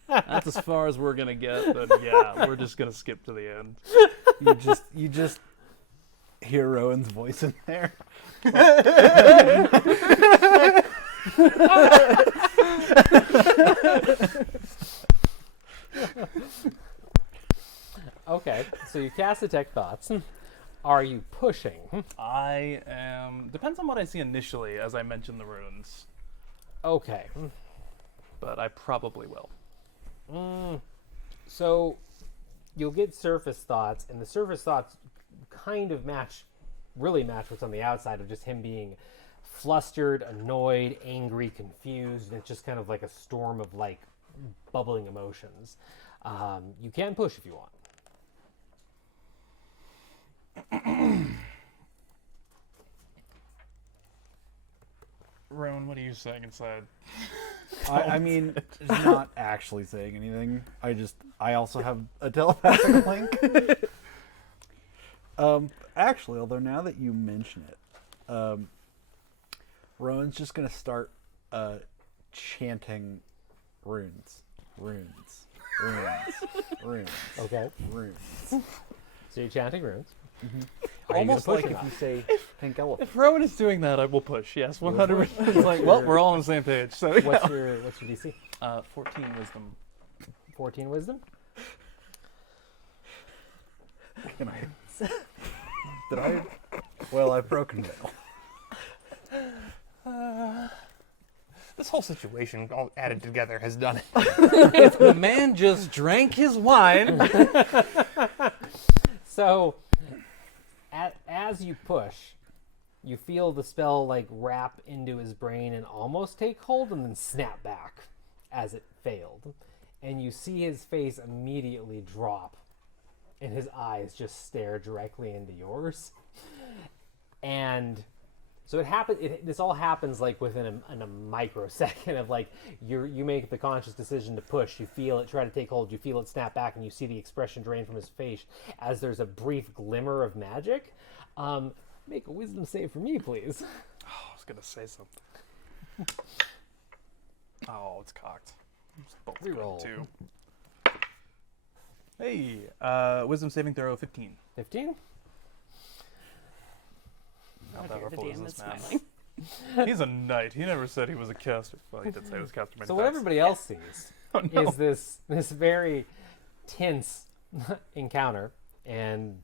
That's as far as we're gonna get, but yeah, we're just gonna skip to the end. You just hear Rowan's voice in there. Okay, so you cast Detect Thoughts. Are you pushing? I am. Depends on what I see initially, as I mentioned the runes, Okay. but I probably will. So you'll get surface thoughts, and the surface thoughts kind of really match what's on the outside of just him being flustered, annoyed, angry, confused. And it's just kind of like a storm of like bubbling emotions. You can push if you want. Rowan, what are you saying inside? I mean, not actually saying anything. I also have a telepathic link. Actually, although now that you mention it, Rowan's just gonna start chanting runes. Okay. Runes. So you're chanting runes. Almost push like or if not? you say pink elephant. If Rowan is doing that, I will push. Yes, 100%. It's like, well, we're all on the same page. So What's your DC? 14 wisdom. 14 wisdom. Can I? Did I? Well, I've broken veil. This whole situation, all added together, has done it. The man just drank his wine. So, as you push, you feel the spell like wrap into his brain and almost take hold and then snap back as it failed. And you see his face immediately drop and his eyes just stare directly into yours. And so this all happens like within a microsecond of like you make the conscious decision to push. You feel it try to take hold. You feel it snap back, and you see the expression drain from his face as there's a brief glimmer of magic. Make a wisdom save for me, please. Oh, I was gonna say something. Oh, it's cocked. It's both good, Reroll. too. Hey, wisdom saving throw 15. 15. Not Oh that dear, the helpful is DM this is man. smiling. He's a knight. He never said he was a caster. Well, he did say he was a caster. many So what times. everybody else sees Oh, no. is this very tense encounter, and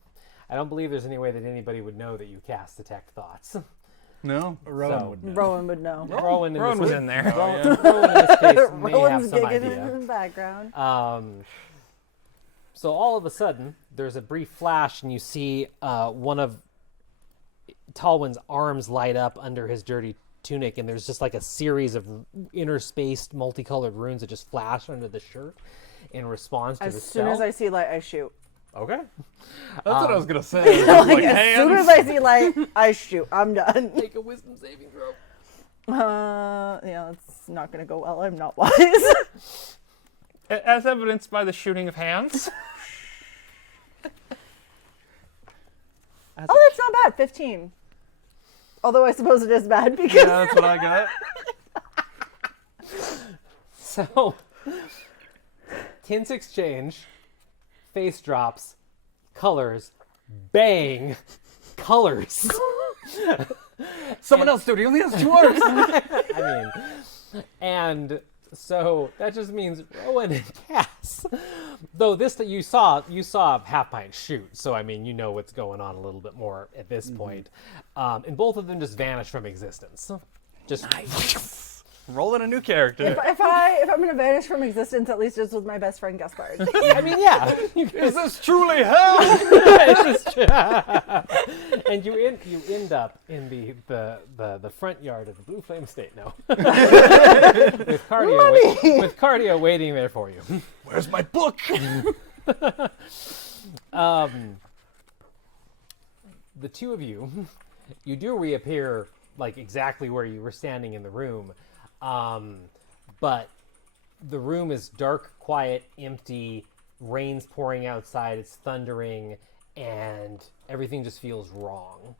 I don't believe there's any way that anybody would know that you cast Detect Thoughts. No. Rowan So- would know. Rowan would know. Rowan in Rowan this was in there. Rowan in this case may have Rowan's some giggling idea. in the background. So all of a sudden, there's a brief flash, and you see one of Talwyn's arms light up under his dirty tunic, and there's just like a series of interspaced, multicolored runes that just flash under the shirt in response to the As soon spell. as I see light, I shoot. Okay. That's what I was gonna say. Like, as soon as I see light, I shoot. I'm done. Make a wisdom saving throw. Yeah, it's not gonna go well. I'm not wise. As evidenced by the shooting of hands. Oh, that's not bad. 15. Although I suppose it is bad because Yeah, that's what I got. So, tints exchange, face drops, colors, bang, colors. Someone else do it. He only has 2 arms. I mean, and so that just means Rowan and Cass. Though this that you saw Half Pint shoot, so I mean you know what's going on a little bit more at this point. And both of them just vanish from existence. Just Rolling a new character. if I'm gonna vanish from existence, at least it's with my best friend Gaspard. I mean, yeah. Is this truly hell? And you end up in the front yard of the Blue Flame Estate now, with cardio waiting there for you. Where's my book? The two of you do reappear like exactly where you were standing in the room, but the room is dark, quiet, empty. Rain's pouring outside. It's thundering, and everything just feels wrong.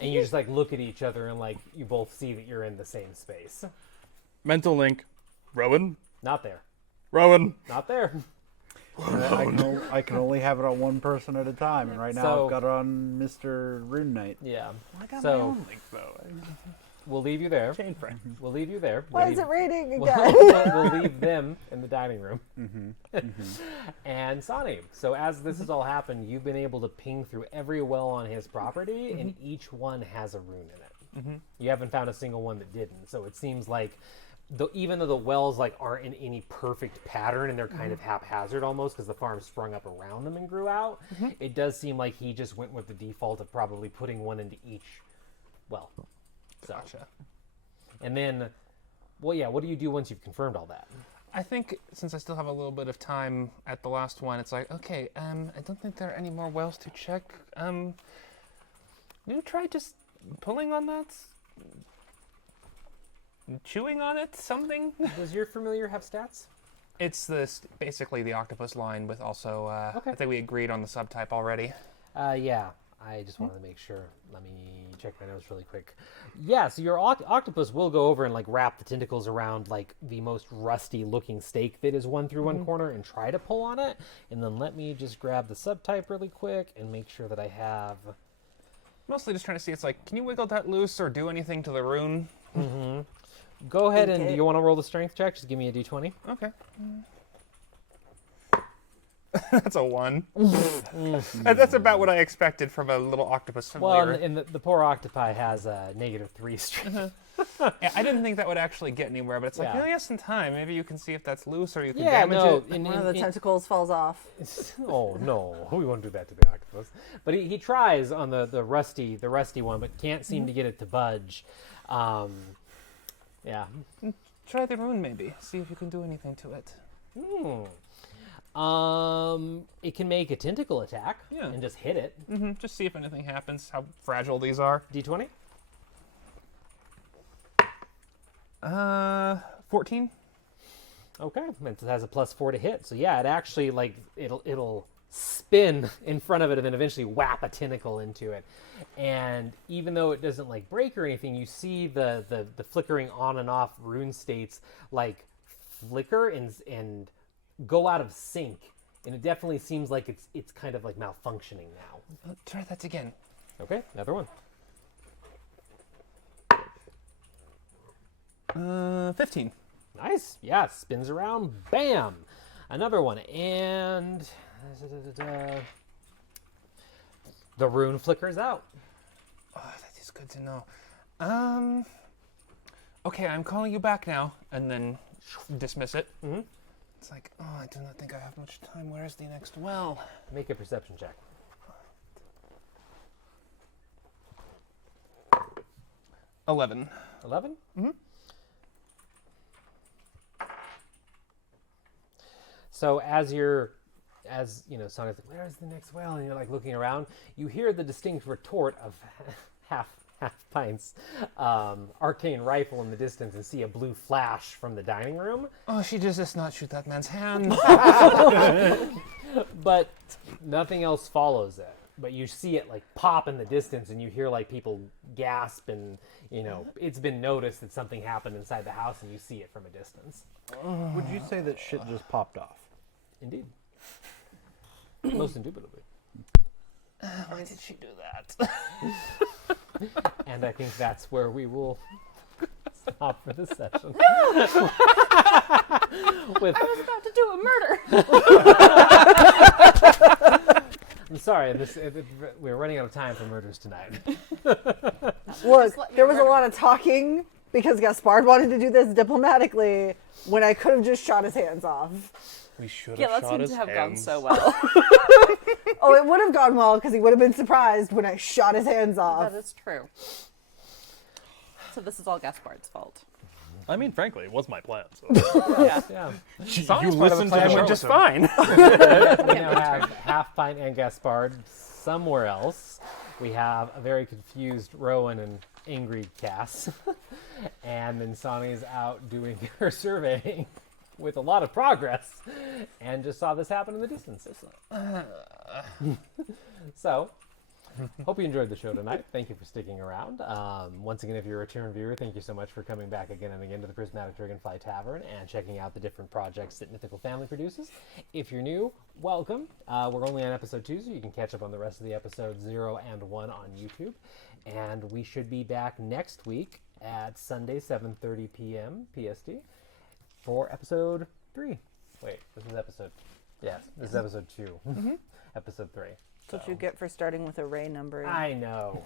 And you just like look at each other, and like you both see that you're in the same space. Mental link. Rowan. Not there. Rowan. Not there. I can only have it on one person at a time, and right now So- I've got it on Mr. Rune Knight. Yeah. I got So- my own link though. We'll leave you there. Chain friend. We'll leave you there. Why We'll is it leave- raining We'll, again? we'll leave them in the dining room. And Sani, so as this has all happened, you've been able to ping through every well on his property, and each one has a rune in it. You haven't found a single one that didn't. So it seems like, even though the wells like aren't in any perfect pattern and they're kind of haphazard almost because the farm sprung up around them and grew out, it does seem like he just went with the default of probably putting one into each well. So. Gotcha. And then, well, yeah, what do you do once you've confirmed all that? I think since I still have a little bit of time at the last one, it's like, okay, I don't think there are any more wells to check. Do you try just pulling on that? Chewing on it? Something? Does your familiar have stats? It's basically the octopus line with also, Okay. I think we agreed on the subtype already. Yeah. I just wanted to make sure. Let me check my notes really quick. Yeah, so your octopus will go over and like wrap the tentacles around like the most rusty looking stake that is one through one corner and try to pull on it. And then let me just grab the subtype really quick and make sure that I have... Mostly just trying to see, it's like, can you wiggle that loose or do anything to the rune? Go ahead and do Okay. you want to roll the strength check? Just give me a d20. Okay. That's a 1. That's about what I expected from a little octopus Well, familiar. and the poor octopi has a -3 strength. Yeah, I didn't think that would actually get anywhere, but it's like, Yeah. you have some time. Maybe you can see if that's loose or you can Yeah, damage no. it. One of the tentacles falls off. Oh no, we won't do that to the octopus. But he tries on the rusty one, but can't seem to get it to budge. Yeah. Try the rune, maybe. See if you can do anything to it. It can make a tentacle attack Yeah. and just hit it. Just see if anything happens, how fragile these are. D20. 14? Okay, it has a +4 to hit. So yeah, it actually like it'll spin in front of it and then eventually whap a tentacle into it. And even though it doesn't like break or anything, you see the flickering on and off rune states like flicker and go out of sync. And it definitely seems like it's kind of like malfunctioning now. Try that again. Okay, another one. 15. Nice. Yeah, spins around. Bam. Another one. And the rune flickers out. Oh, that is good to know. Okay, I'm calling you back now, and then dismiss it. It's like, oh, I do not think I have much time. Where is the next well? Make a perception check. 11. 11? So as you know, Sonia's like, where's the next well? And you're like looking around, you hear the distinct retort of half pints arcane rifle in the distance and see a blue flash from the dining room. Oh, she does not shoot that man's hand. But nothing else follows it. But you see it like pop in the distance and you hear like people gasp and, you know, it's been noticed that something happened inside the house and you see it from a distance. Would you say that shit just popped off? Indeed. Most indubitably. Why did she do that? And I think that's where we will stop for this session. With, I was about to do a murder. I'm sorry, we're running out of time for murders tonight. Look, let me there was a murder- lot of talking because Gaspard wanted to do this diplomatically when I could have just shot his hands off. We should Yeah, have that shot seems his to have gone hands. so well. Oh, it would have gone well because he would have been surprised when I shot his hands off. That is true. So this is all Gaspard's fault. I mean, frankly, it was my plan. So. Yeah. Sonia's part of the plan went just fine. We now have Half Pint and Gaspard somewhere else. We have a very confused Rowan and angry Cass. And then Sonia's out doing her surveying with a lot of progress and just saw this happen in the distance. So, hope you enjoyed the show tonight. Thank you for sticking around. Once again, if you're a return viewer, thank you so much for coming back again and again to the Prismatic Dragonfly Tavern and checking out the different projects that Mythical Family produces. If you're new, welcome. We're only on episode 2, so you can catch up on the rest of the episodes 0 and 1 on YouTube. And we should be back next week at Sunday, 7:30 p.m. PST for episode 3. Wait, this is episode... Yes, this is episode 2. Episode 3. That's what you get for starting with array numbering. I know.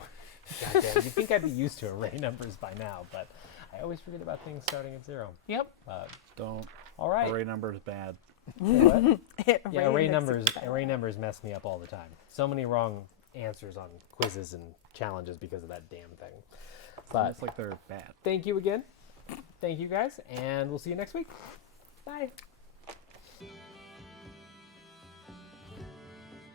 Goddamn, you'd think I'd be used to array numbers by now, but I always forget about things starting at 0. Yep. Don't. All right. Array number is bad. What? Yeah, Yeah, array numbers mess me up all the time. So many wrong answers on quizzes and challenges because of that damn thing. But It's like they're bad. thank you again. Thank you guys, and we'll see you next week. Bye.